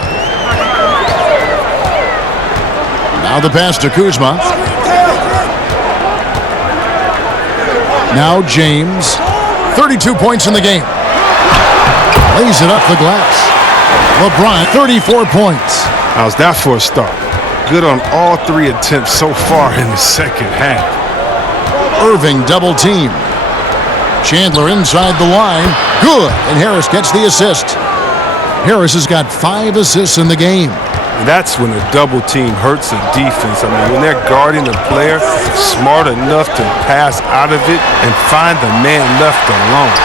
Now the pass to Kuzma. Now James. 32 points in the game. Lays it up the glass. LeBron, 34 points. How's that for a start? Good on all 3 attempts so far in the second half. Irving double team. Chandler inside the line. Good. And Harris gets the assist. Harris has got 5 assists in the game. That's when a double team hurts a defense. I mean, when they're guarding a player smart enough to pass out of it and find the man left alone.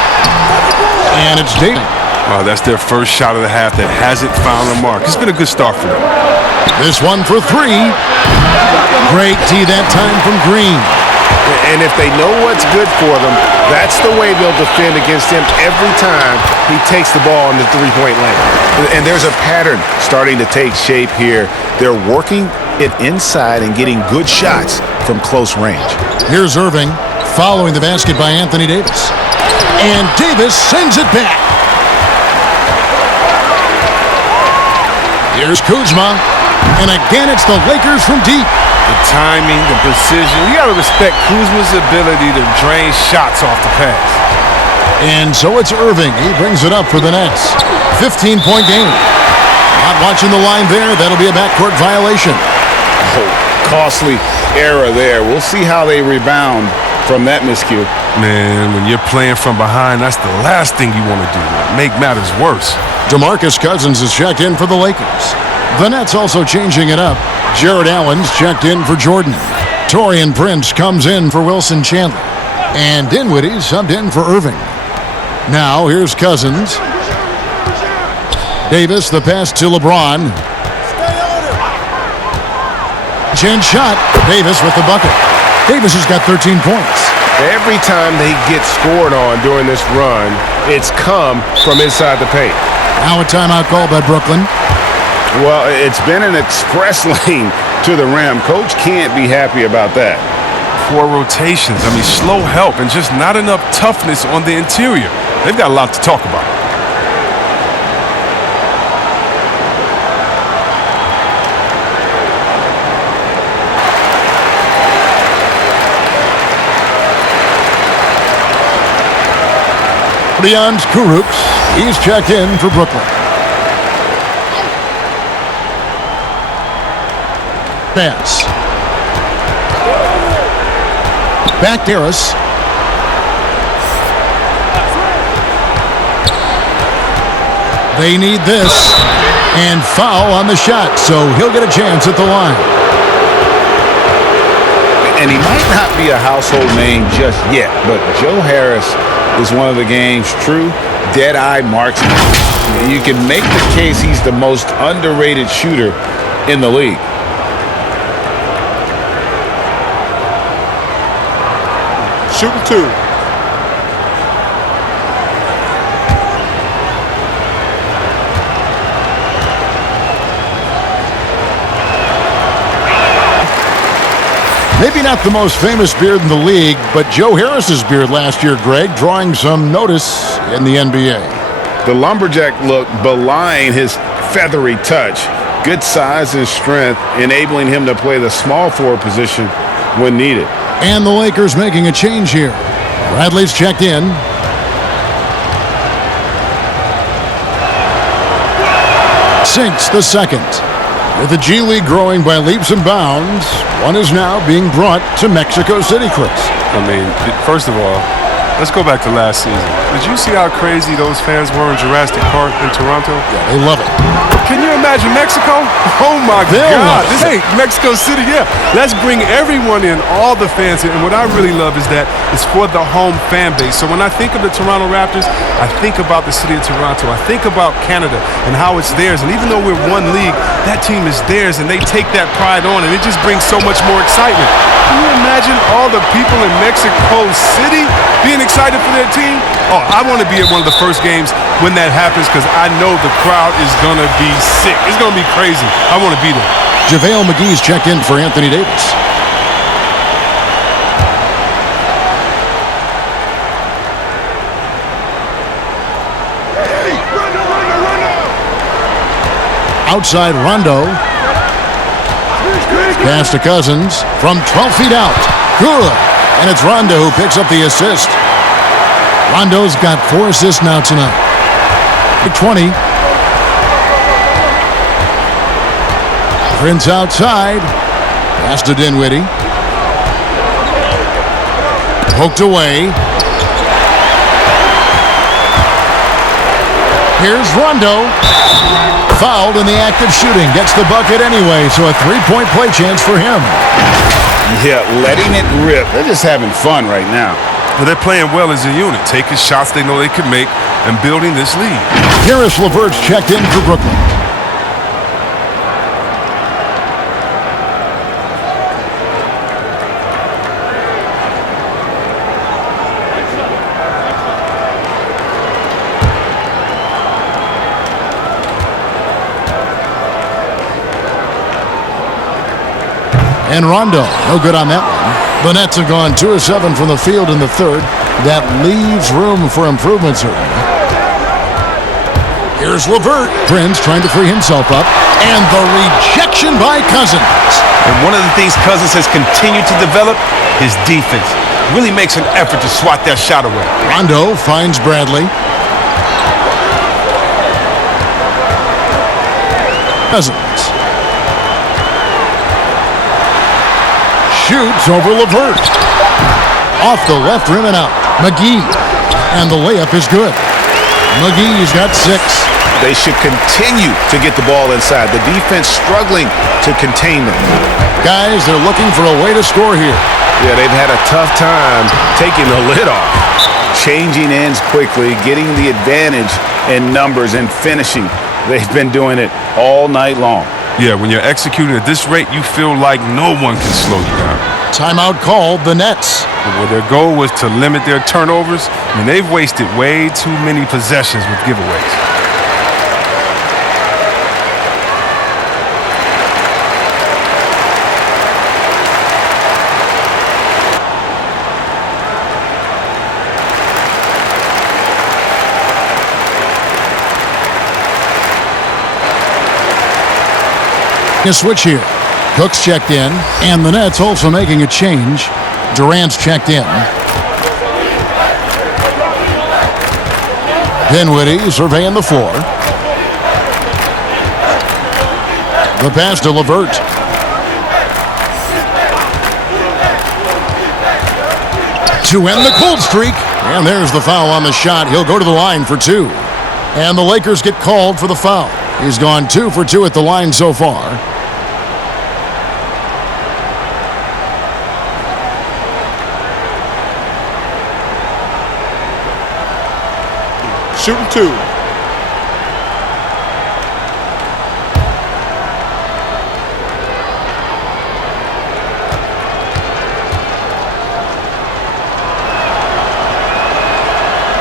And it's Davis. Oh, that's their first shot of the half that hasn't found a mark. It's been a good start for them. This one for 3. Great tee that time from Green. And if they know what's good for them, that's the way they'll defend against him every time he takes the ball in the three-point lane. And there's a pattern starting to take shape here. They're working it inside and getting good shots from close range. Here's Irving following the basket by Anthony Davis. And Davis sends it back. Here's Kuzma. And again, it's the Lakers from deep. The timing, the precision. You got to respect Kuzma's ability to drain shots off the pass. And so it's Irving. He brings it up for the Nets. 15-point game. Not watching the line there. That'll be a backcourt violation. Oh, costly error there. We'll see how they rebound from that miscue. Man, when you're playing from behind, that's the last thing you want to do. Make matters worse. DeMarcus Cousins is checked in for the Lakers. The Nets also changing it up. Jared Allen's checked in for Jordan. Taurean Prince comes in for Wilson Chandler. And Dinwiddie subbed in for Irving. Now here's Cousins. Davis, the pass to LeBron. Chin shot. Davis with the bucket. Davis has got 13 points. Every time they get scored on during this run, it's come from inside the paint. Now a timeout call by Brooklyn. Well, it's been an express lane to the rim. Coach can't be happy about that. Poor rotations. I mean, slow help and just not enough toughness on the interior. They've got a lot to talk about. Beyond Kurucs, he's checked in for Brooklyn. Pass. Back to Harris. They need this. And foul on the shot, so he'll get a chance at the line. And he might not be a household name just yet, but Joe Harris is one of the game's true dead-eye marksmen. You can make the case he's the most underrated shooter in the league. Shooting 2. Maybe not the most famous beard in the league, but Joe Harris's beard last year, Greg, drawing some notice in the NBA. The lumberjack look belying his feathery touch. Good size and strength, enabling him to play the small forward position when needed. And the Lakers making a change here. Bradley's checked in. Sinks the second. With the G League growing by leaps and bounds, one is now being brought to Mexico City, Chris. I mean, first of all, let's go back to last season. Did you see how crazy those fans were in Jurassic Park in Toronto? Yeah, they love it. Can you imagine Mexico? Oh, my God. Hey, Mexico City, yeah. Let's bring everyone in, all the fans in. And what I really love is that it's for the home fan base. So when I think of the Toronto Raptors, I think about the city of Toronto. I think about Canada and how it's theirs. And even though we're one league, that team is theirs, and they take that pride on, and it just brings so much more excitement. Can you imagine all the people in Mexico City being excited for their team? Oh, I want to be at one of the first games when that happens because I know the crowd is going to be sick. It's going to be crazy. I want to be there. JaVale McGee's checked in for Anthony Davis. Outside Rondo. Pass to Cousins from 12 feet out. Good. And it's Rondo who picks up the assist. Rondo's got 4 assists now tonight. 20. Prince outside. Pass to Dinwiddie. Poked away. Here's Rondo. Fouled in the act of shooting. Gets the bucket anyway, so a 3-point play chance for him. Yeah, letting it rip. They're just having fun right now. But they're playing well as a unit, taking shots they know they can make and building this lead. Karis LeVert's checked in for Brooklyn. And Rondo, no good on that one. The Nets have gone 2 of 7 from the field in the third. That leaves room for improvement, certainly. Here's LeVert. Prince trying to free himself up. And the rejection by Cousins. And one of the things Cousins has continued to develop, his defense. Really makes an effort to swat that shot away. Rondo finds Bradley. Cousins. Shoots over LeVert. Off the left rim and out. McGee. And the layup is good. McGee's got 6. They should continue to get the ball inside. The defense struggling to contain them. Guys, they're looking for a way to score here. Yeah, they've had a tough time taking the lid off. Changing ends quickly, getting the advantage in numbers and finishing. They've been doing it all night long. Yeah, when you're executing at this rate, you feel like no one can slow you down. Timeout called the Nets. Where their goal was to limit their turnovers, and they've wasted way too many possessions with giveaways. A switch here. Cook's checked in, and the Nets also making a change. Durant's checked in. Dinwiddie surveying the floor. The pass to LeVert. To end the cold streak. And there's the foul on the shot. He'll go to the line for 2. And the Lakers get called for the foul. He's gone 2 for 2 at the line so far. Shooting 2.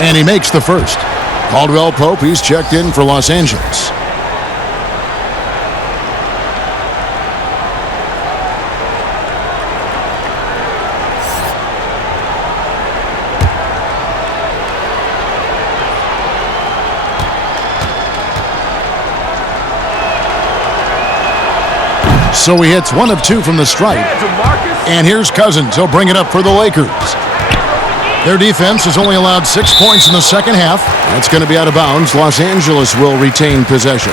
And he makes the first. Caldwell Pope, he's checked in for Los Angeles. So he hits 1 of 2 from the stripe. And here's Cousins. He'll bring it up for the Lakers. Their defense has only allowed 6 points in the second half. That's going to be out of bounds. Los Angeles will retain possession.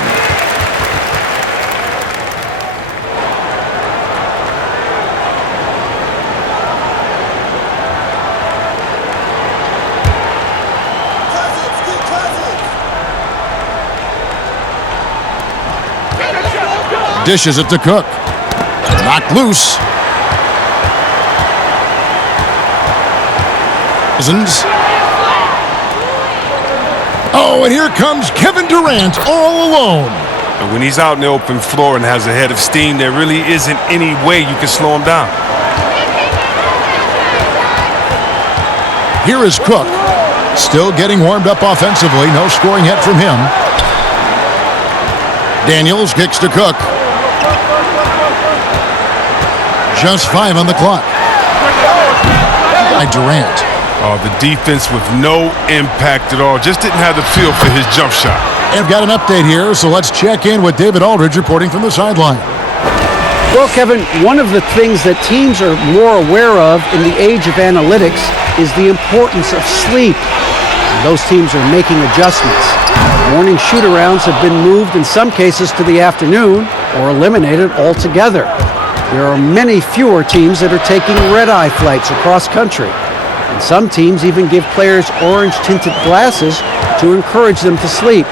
Dishes it to Cook. Knocked loose. Cousins. Oh, and here comes Kevin Durant all alone. And when he's out in the open floor and has a head of steam, there really isn't any way you can slow him down. Here is Cook. Still getting warmed up offensively. No scoring yet from him. Daniels kicks to Cook. Just 5 on the clock. By Durant. The defense with no impact at all. Just didn't have the feel for his jump shot. I've got an update here, so let's check in with David Aldridge reporting from the sideline. Well, Kevin, one of the things that teams are more aware of in the age of analytics is the importance of sleep. And those teams are making adjustments. Morning shoot-arounds have been moved in some cases to the afternoon or eliminated altogether. There are many fewer teams that are taking red-eye flights across country. And some teams even give players orange-tinted glasses to encourage them to sleep.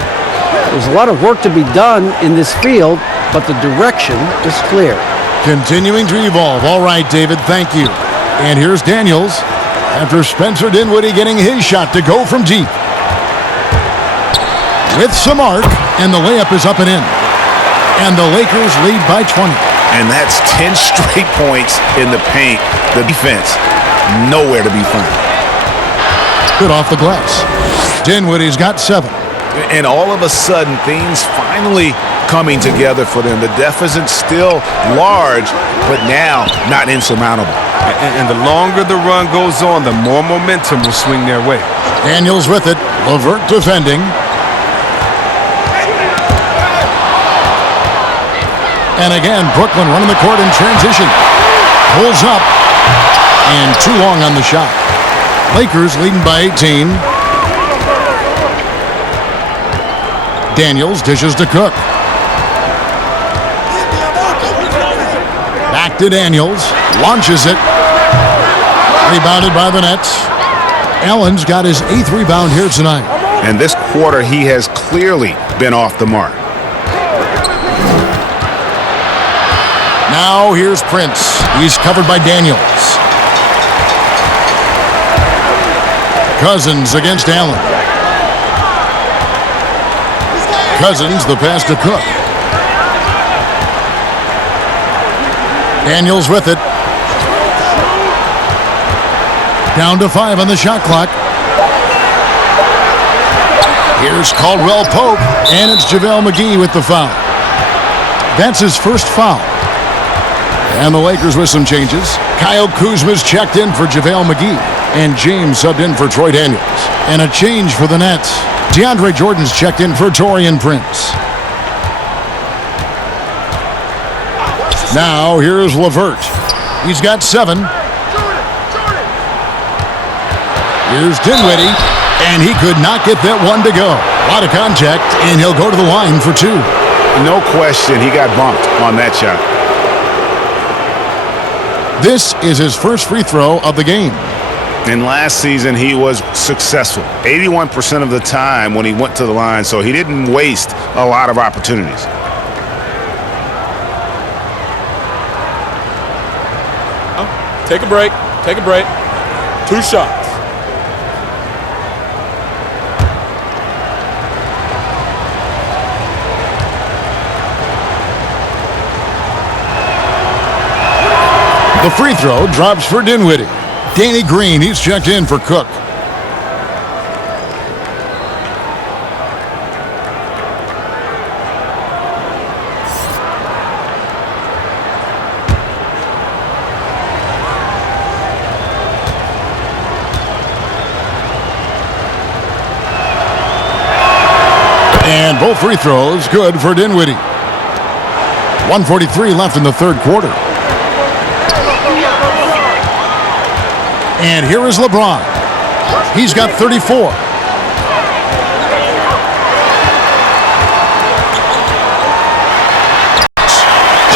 There's a lot of work to be done in this field, but the direction is clear. Continuing to evolve. All right, David, thank you. And here's Daniels after Spencer Dinwiddie getting his shot to go from deep. With some arc, and the layup is up and in. And the Lakers lead by 20. And that's 10 straight points in the paint. The defense, nowhere to be found. Good off the glass. Dinwiddie's got 7. And all of a sudden, things finally coming together for them. The deficit's still large, but now not insurmountable. And the longer the run goes on, the more momentum will swing their way. Daniels with it. LeVert defending. And again, Brooklyn running the court in transition. Pulls up. And too long on the shot. Lakers leading by 18. Daniels dishes to Cook. Back to Daniels. Launches it. Rebounded by the Nets. Allen's got his 8th rebound here tonight. And this quarter, he has clearly been off the mark. Now here's Prince. He's covered by Daniels. Cousins against Allen. Cousins, the pass to Cook. Daniels with it. Down to 5 on the shot clock. Here's Caldwell Pope, and it's JaVale McGee with the foul. That's his first foul. And the Lakers with some changes. Kyle Kuzma's checked in for JaVale McGee, and James subbed in for Troy Daniels. And a change for the Nets. DeAndre Jordan's checked in for Taurean Prince. Now here's LeVert. He's got 7. Here's Dinwiddie, and he could not get that one to go. A lot of contact, and he'll go to the line for 2. No question, he got bumped on that shot. This is his first free throw of the game. And last season, he was successful 81% of the time when he went to the line, so he didn't waste a lot of opportunities. Take a break. Take a break. 2 shots. The free throw drops for Dinwiddie. Danny Green, he's checked in for Cook. And both free throws good for Dinwiddie. 1:43 left in the third quarter. And here is LeBron. He's got 34.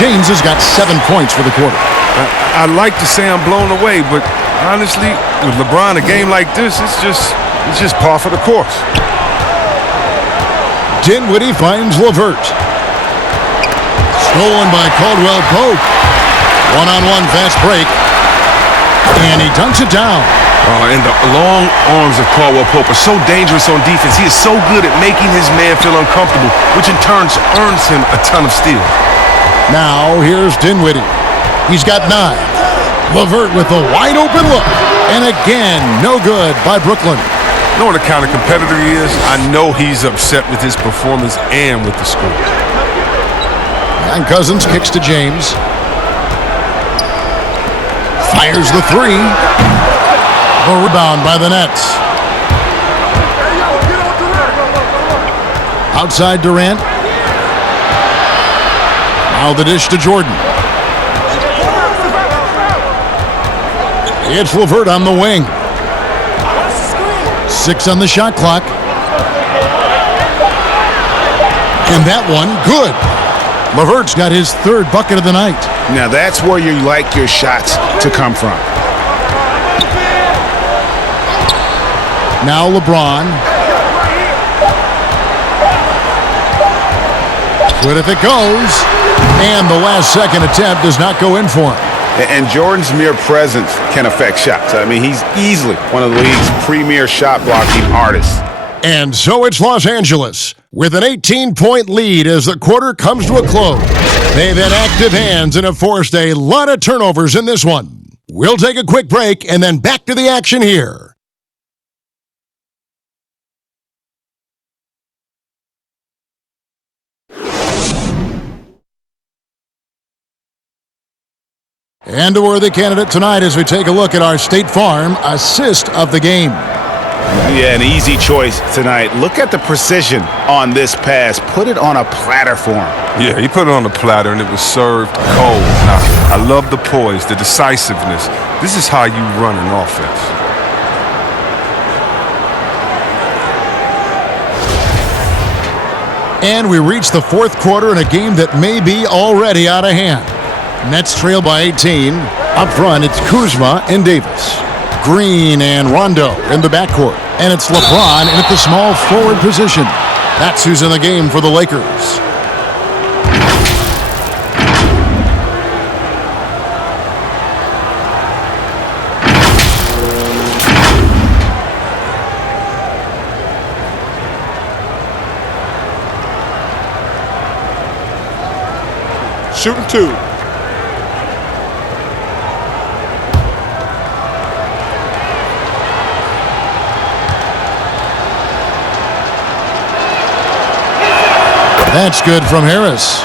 James has got 7 points for the quarter. I'd like to say I'm blown away, but honestly, with LeBron, a game like this, it's just par for the course. Dinwiddie finds LeVert. Stolen by Caldwell Pope. One-on-one fast break. And he dunks it down. And the long arms of Caldwell Pope are so dangerous on defense. He is so good at making his man feel uncomfortable, which in turn earns him a ton of steals. Now here's Dinwiddie. He's got 9. LeVert with a wide open look. And again, no good by Brooklyn. Knowing the kind of competitor he is, I know he's upset with his performance and with the score. And Cousins kicks to James. Fires the 3. The rebound by the Nets. Outside Durant. Now the dish to Jordan. It's LeVert on the wing. 6 on the shot clock. And that one, good. LeVert's got his 3rd bucket of the night. Now that's where you like your shots to come from. Now LeBron. Good if it goes. And the last second attempt does not go in for him. And Jordan's mere presence can affect shots. I mean, he's easily one of the league's premier shot blocking artists. And so it's Los Angeles with an 18-point lead as the quarter comes to a close. They've had active hands and have forced a lot of turnovers in this one. We'll take a quick break and then back to the action here. And a worthy candidate tonight as we take a look at our State Farm assist of the game. Yeah, an easy choice tonight. Look at the precision on this pass. Put it on a platter for him. Yeah, he put it on the platter, and it was served cold. Now, I love the poise, the decisiveness. This is how you run an offense. And we reach the 4th quarter in a game that may be already out of hand. Nets trail by 18. Up front, it's Kuzma and Davis. Green and Rondo in the backcourt. And it's LeBron in at the small forward position. That's who's in the game for the Lakers. Shooting 2. That's good from Harris.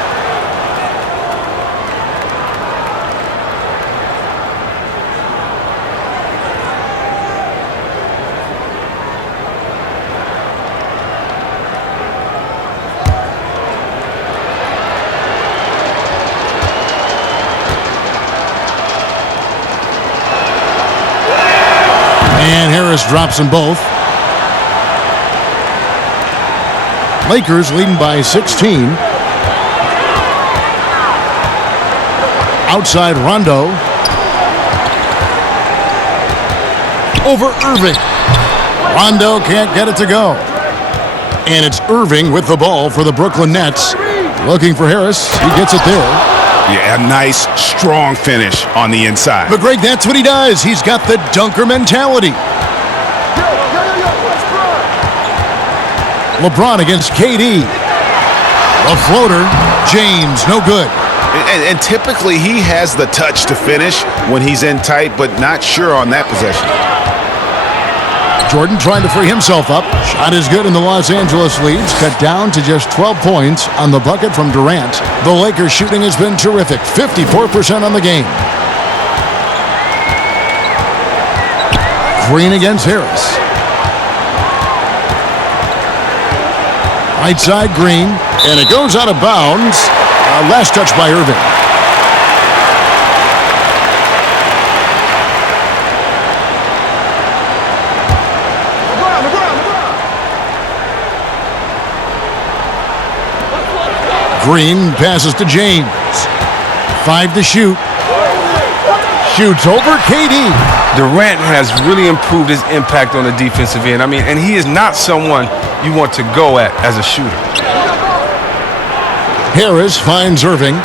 And Harris drops them both. Lakers leading by 16. Outside Rondo. Over Irving. Rondo can't get it to go. And it's Irving with the ball for the Brooklyn Nets. Looking for Harris. He gets it there. Yeah, a nice, strong finish on the inside. But Greg, that's what he does. He's got the dunker mentality. LeBron against KD. A floater. James, no good. And typically he has the touch to finish when he's in tight, but not sure on that possession. Jordan trying to free himself up. Shot is good, and the Los Angeles leads cut down to just 12 points on the bucket from Durant. The Lakers shooting has been terrific. 54% on the game. Green against Harris. Right side Green, and it goes out of bounds. Last touch by Irving. Green passes to James. 5 to shoot. Shoots over KD. Durant has really improved his impact on the defensive end. I mean, and he is not someone you want to go at as a shooter. Harris finds Irving.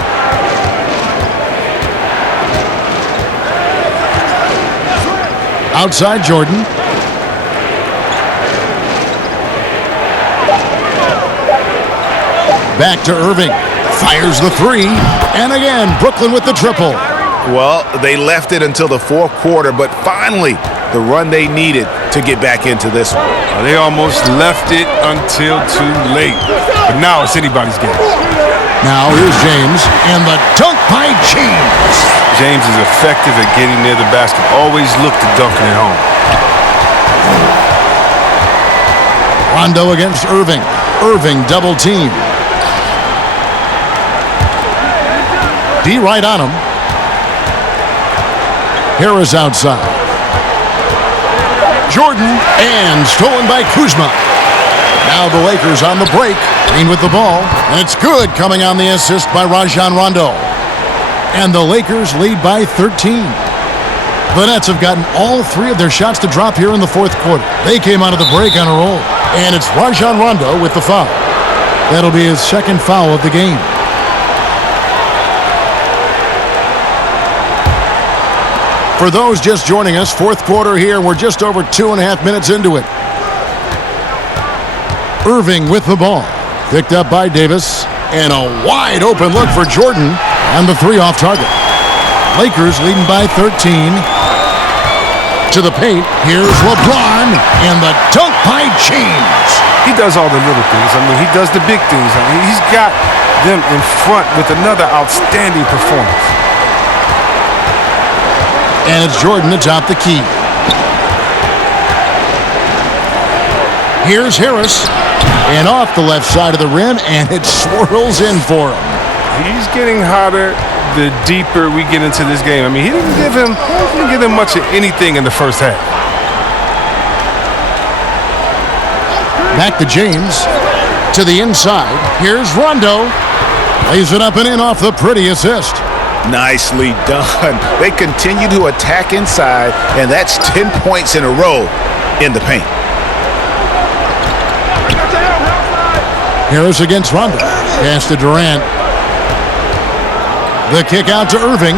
Outside Jordan. Back to Irving. Fires the 3. And again, Brooklyn with the triple. Well, they left it until the 4th quarter, but finally the run they needed to get back into this one. They almost left it until too late. But now it's anybody's game. Now here's James, and the dunk by James. James is effective at getting near the basket. Always look to dunking it home. Rondo against Irving. Irving double team. D right on him. Harris outside. Jordan, and stolen by Kuzma. Now the Lakers on the break. Green with the ball, and it's good coming on the assist by Rajon Rondo. And the Lakers lead by 13. The Nets have gotten all three of their shots to drop here in the fourth quarter. They came out of the break on a roll. And it's Rajon Rondo with the foul. That'll be his second foul of the game. For those just joining us, fourth quarter here, we're just over 2.5 minutes into it. Irving with the ball. Picked up by Davis. And a wide open look for Jordan. And the three off target. Lakers leading by 13. To the paint, here's LeBron, and the dunk by James. He does all the little things. I mean, he does the big things. I mean, he's got them in front with another outstanding performance. And it's Jordan atop the key. Here's Harris, and off the left side of the rim, and it swirls in for him. He's getting hotter the deeper we get into this game. I mean, he didn't give him much of anything in the first half. Back to James. To the inside. Here's Rondo. Lays it up and in off the pretty assist. Nicely done. They continue to attack inside, and that's 10 points in a row in the paint. Harris against Rondo. Pass to Durant. The kick out to Irving.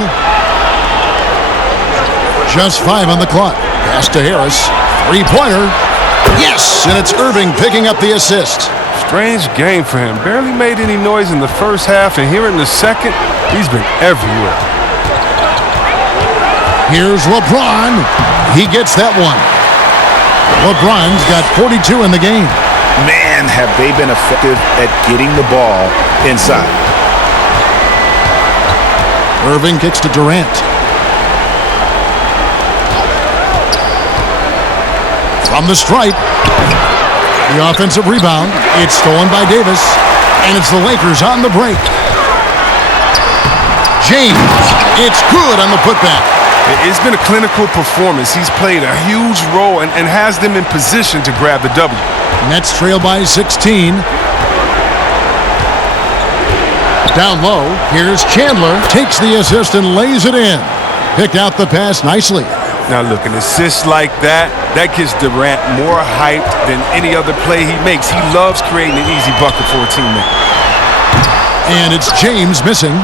Just 5 on the clock. Pass to Harris. Three-pointer. Yes! And it's Irving picking up the assist. Strange game for him. Barely made any noise in the first half, and here in the second, he's been everywhere. Here's LeBron. He gets that one. LeBron's got 42 in the game. Man, have they been effective at getting the ball inside. Irving kicks to Durant. From the stripe. The offensive rebound. It's stolen by Davis. And it's the Lakers on the break. James. It's good on the putback. It's been a clinical performance. He's played a huge role and has them in position to grab the W. Nets trail by 16. Down low, here's Chandler. Takes the assist and lays it in. Picked out the pass nicely. Now look, an assist like that gives Durant more hype than any other play he makes. He loves creating an easy bucket for a teammate. And it's James missing.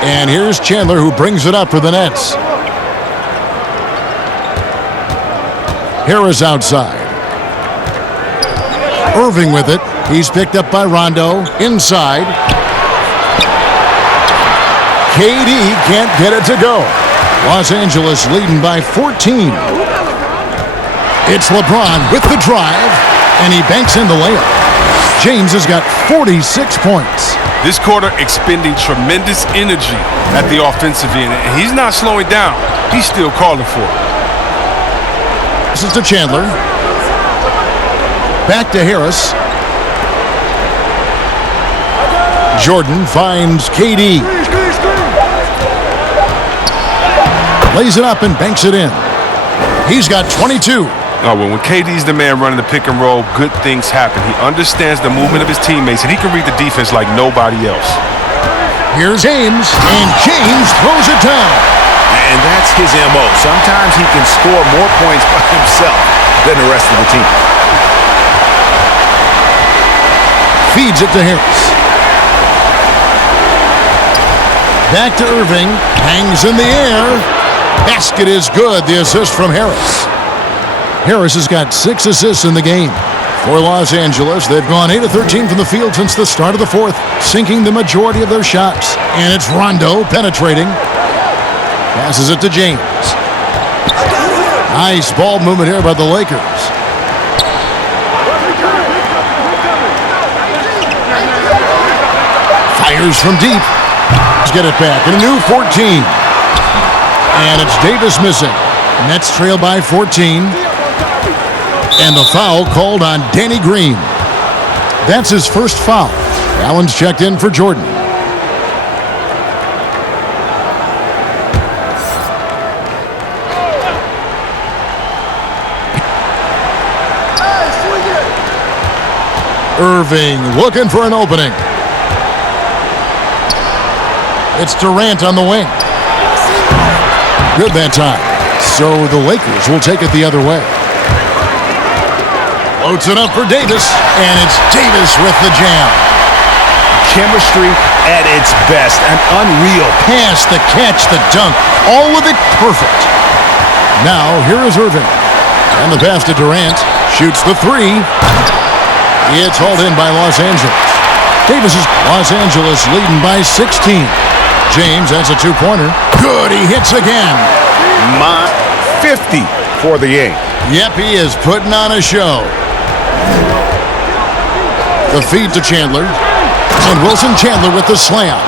And here's Chandler who brings it up for the Nets. Harris outside. Irving with it. He's picked up by Rondo. Inside. KD can't get it to go. Los Angeles leading by 14. It's LeBron with the drive, and he banks in the layup. James has got 46 points. This quarter expending tremendous energy at the offensive end, and he's not slowing down. He's still calling for it. This is to Chandler. Back to Harris. Jordan finds KD. Lays it up and banks it in. He's got 22. Oh, well, when KD's the man running the pick and roll, good things happen. He understands the movement of his teammates, and he can read the defense like nobody else. Here's James, and James throws it down. And that's his MO. Sometimes he can score more points by himself than the rest of the team. Feeds it to Harris. Back to Irving. Hangs in the air. Basket is good. The assist from Harris. Harris has got 6 assists in the game. For Los Angeles, they've gone 8 of 13 from the field since the start of the fourth, sinking the majority of their shots. And it's Rondo penetrating. Passes it to James. Nice ball movement here by the Lakers. Fires from deep. Let's get it back. And a new 14. And it's Davis missing. Nets trail by 14. And the foul called on Danny Green. That's his first foul. Allen's checked in for Jordan. Irving looking for an opening. It's Durant on the wing. Good that time. So the Lakers will take it the other way. Loads it up for Davis, and it's Davis with the jam. Chemistry at its best. An unreal pass, the catch, the dunk. All of it perfect. Now, here is Irving. And the pass to Durant. Shoots the three. It's hauled in by Los Angeles. Davis is Los Angeles leading by 16. James, that's a two-pointer. Good, he hits again. 50 for the game. Yep, he is putting on a show. The feed to Chandler. And Wilson Chandler with the slam.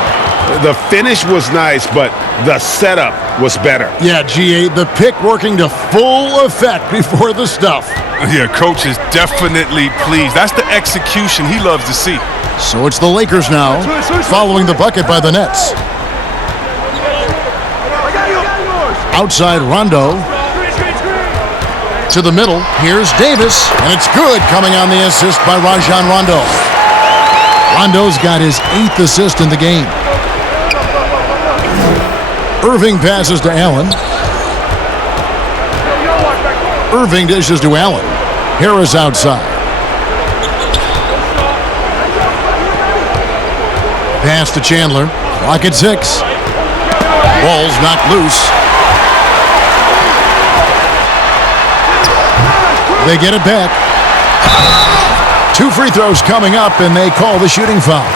The finish was nice, but the setup was better. Yeah, GA, the pick working to full effect before the stuff. Yeah, coach is definitely pleased. That's the execution he loves to see. So it's the Lakers now, following the bucket by the Nets. Outside Rondo. To the middle, here's Davis, and it's good coming on the assist by Rajon Rondo. Rondo's got his 8th assist in the game. Irving passes to Allen. Irving dishes to Allen. Harris outside. Pass to Chandler. Clock at 6. Ball's knocked loose. They get it back. 2 free throws coming up, and they call the shooting foul.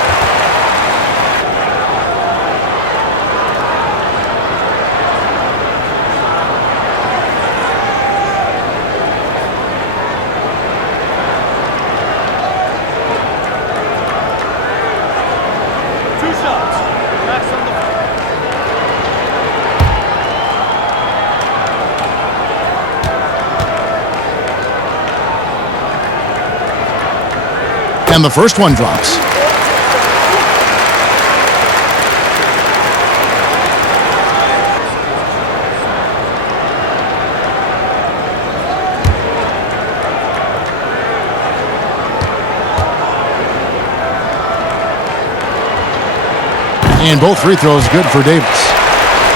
And the first one drops. And both free throws good for Davis.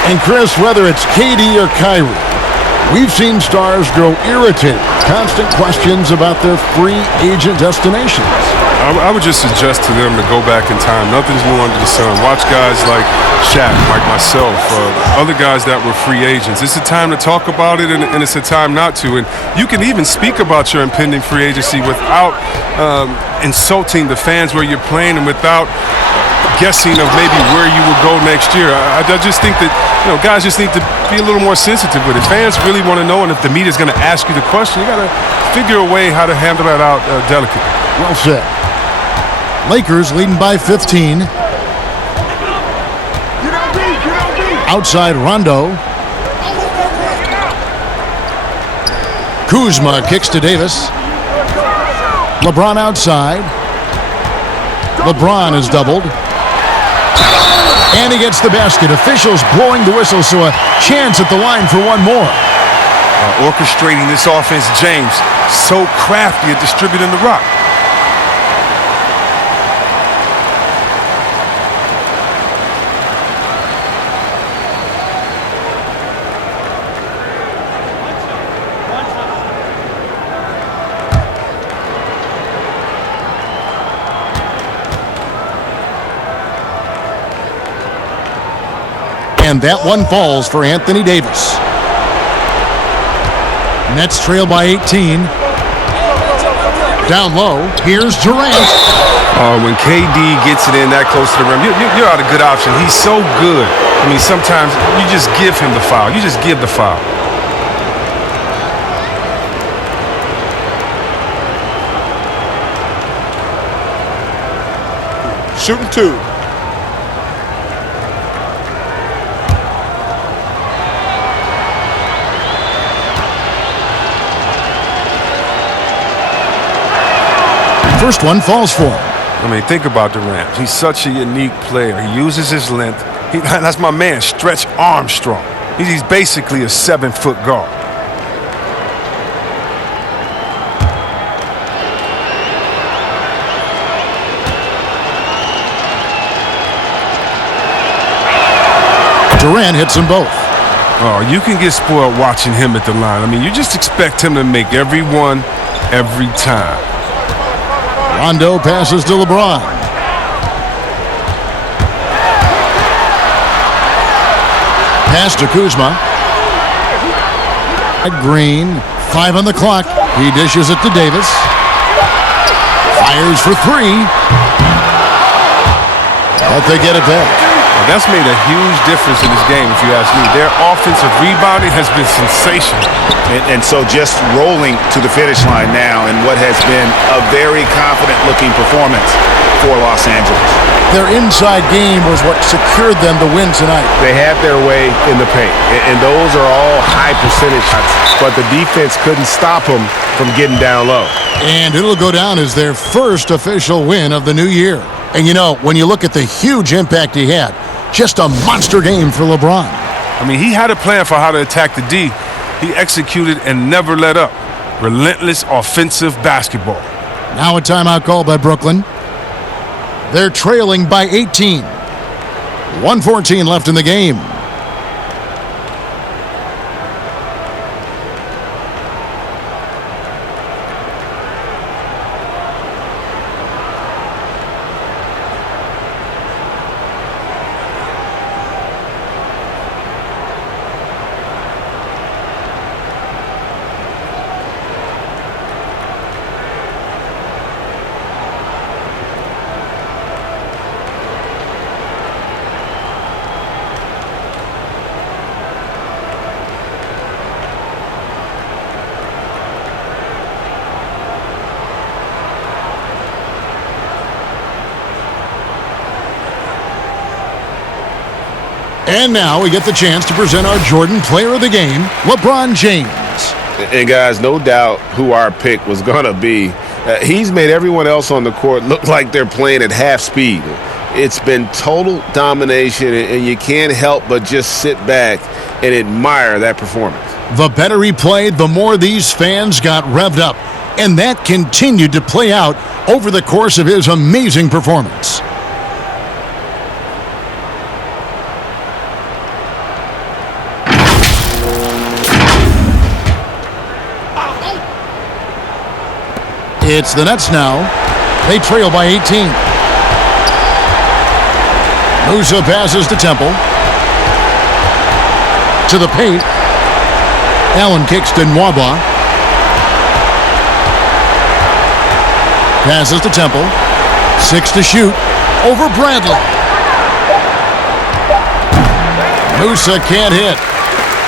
And Chris, whether it's KD or Kyrie, we've seen stars grow irritated. Constant questions about their free agent destinations. I would just suggest to them to go back in time. Nothing's new under the sun. Watch guys like Shaq, like myself, other guys that were free agents. It's a time to talk about it, and it's a time not to. And you can even speak about your impending free agency without insulting the fans where you're playing and without guessing of maybe where you will go next year. I just think that guys just need to be a little more sensitive with it. Fans really want to know, and if the media's going to ask you the question, you got to figure a way how to handle that out delicately. Well said. Lakers leading by 15. Outside Rondo. Kuzma kicks to Davis. LeBron outside. LeBron is doubled. And he gets the basket. Officials blowing the whistle, so a chance at the line for one more. Orchestrating this offense, James. So crafty at distributing the rock. And that one falls for Anthony Davis. Nets trail by 18. Down low, here's Durant. When KD gets it in that close to the rim, you're out a good option. He's so good. I mean, sometimes you just give him the foul. You just give the foul. Shooting 2. First one falls for him. I mean, think about Durant. He's such a unique player. He uses his length. That's my man, Stretch Armstrong. He's basically a 7-foot guard. Durant hits them both. Oh, you can get spoiled watching him at the line. I mean, you just expect him to make every one, every time. Rondo passes to LeBron. Pass to Kuzma. Green, 5 on the clock. He dishes it to Davis. Fires for 3. But they get it back. Well, that's made a huge difference in this game, if you ask me. Their offensive rebounding has been sensational. And so just rolling to the finish line now in what has been a very confident-looking performance for Los Angeles. Their inside game was what secured them the win tonight. They had their way in the paint, and those are all high percentage shots, but the defense couldn't stop them from getting down low. And it'll go down as their first official win of the new year. And you know, when you look at the huge impact he had, just a monster game for LeBron. I mean, he had a plan for how to attack the D. He executed and never let up. Relentless offensive basketball. Now a timeout call by Brooklyn. They're trailing by 18. 1:14 left in the game. And now we get the chance to present our Jordan Player of the Game, LeBron James. And guys, no doubt who our pick was going to be. He's made everyone else on the court look like they're playing at half speed. It's been total domination, and you can't help but just sit back and admire that performance. The better he played, the more these fans got revved up. And that continued to play out over the course of his amazing performance. It's the Nets now. They trail by 18. Musa passes to Temple. To the paint. Allen kicks to Nwaba. Passes to Temple. 6 to shoot. Over Bradley. Musa can't hit.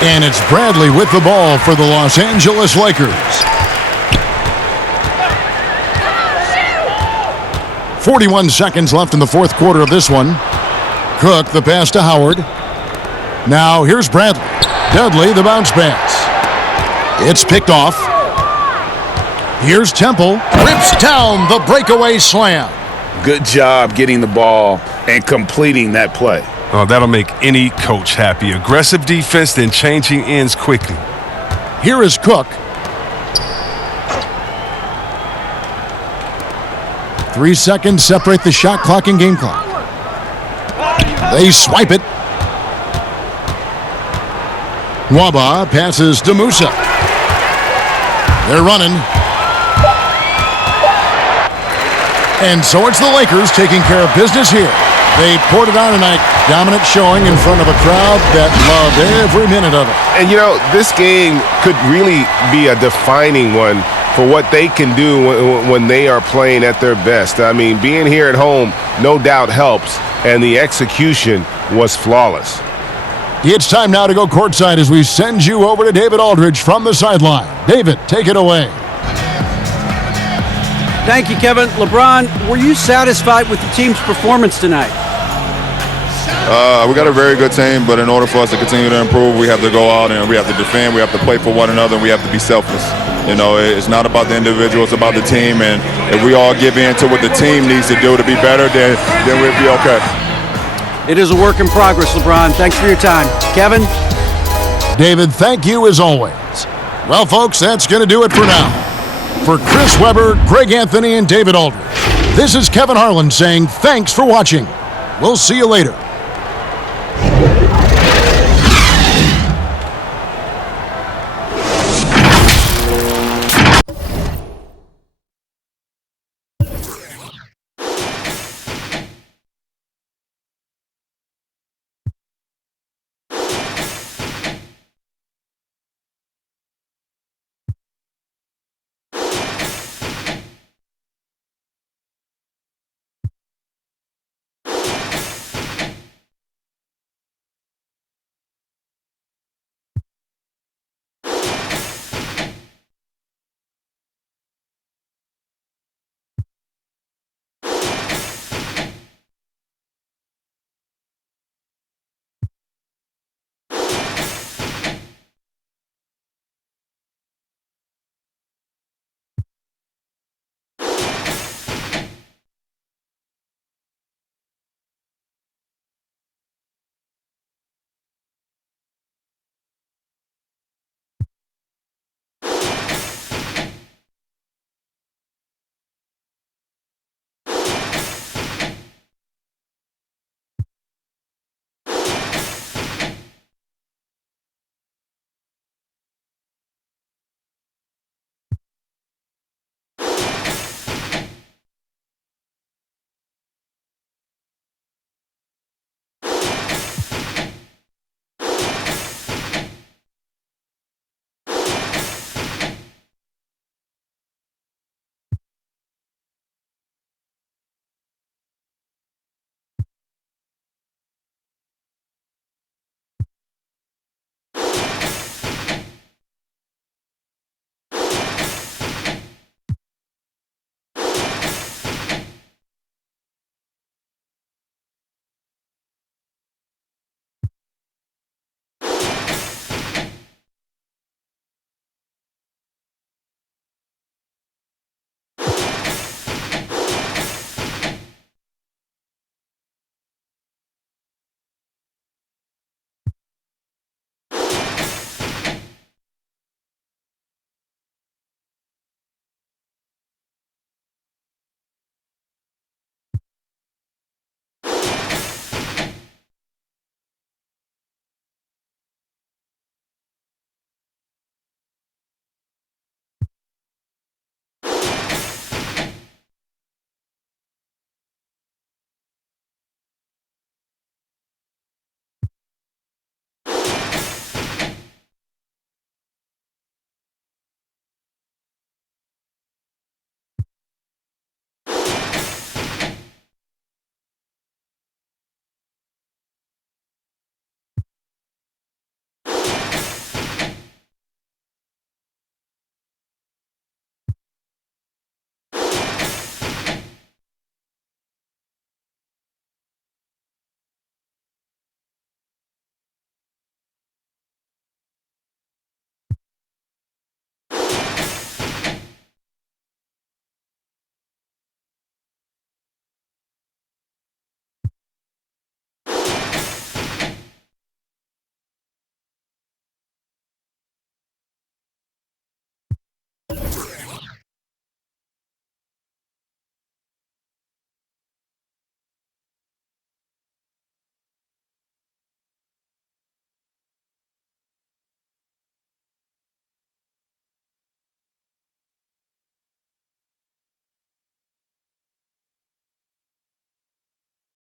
And it's Bradley with the ball for the Los Angeles Lakers. 41 seconds left in the fourth quarter of this one. Cook, the pass to Howard. Now here's Bradley. Dudley, the bounce pass. It's picked off. Here's Temple. Rips down the breakaway slam. Good job getting the ball and completing that play. Oh, that'll make any coach happy. Aggressive defense, then changing ends quickly. Here is Cook. 3 seconds separate the shot clock and game clock. They swipe it. Nwaba passes to Musa. They're running. And so it's the Lakers taking care of business here. They poured it on tonight. Dominant showing in front of a crowd that loved every minute of it. And you know, this game could really be a defining one for what they can do when they are playing at their best. I mean, being here at home no doubt helps, and the execution was flawless. It's time now to go courtside as we send you over to David Aldridge from the sideline. David, take it away. Thank you, Kevin. LeBron, were you satisfied with the team's performance tonight? We got a very good team, but in order for us to continue to improve, we have to go out and we have to defend, we have to play for one another, and we have to be selfless. You know, it's not about the individual, it's about the team, and if we all give in to what the team needs to do to be better, then we'll be okay. It is a work in progress, LeBron. Thanks for your time. Kevin? David, thank you as always. Well, folks, that's going to do it for now. For Chris Webber, Greg Anthony, and David Aldridge, this is Kevin Harlan saying thanks for watching. We'll see you later.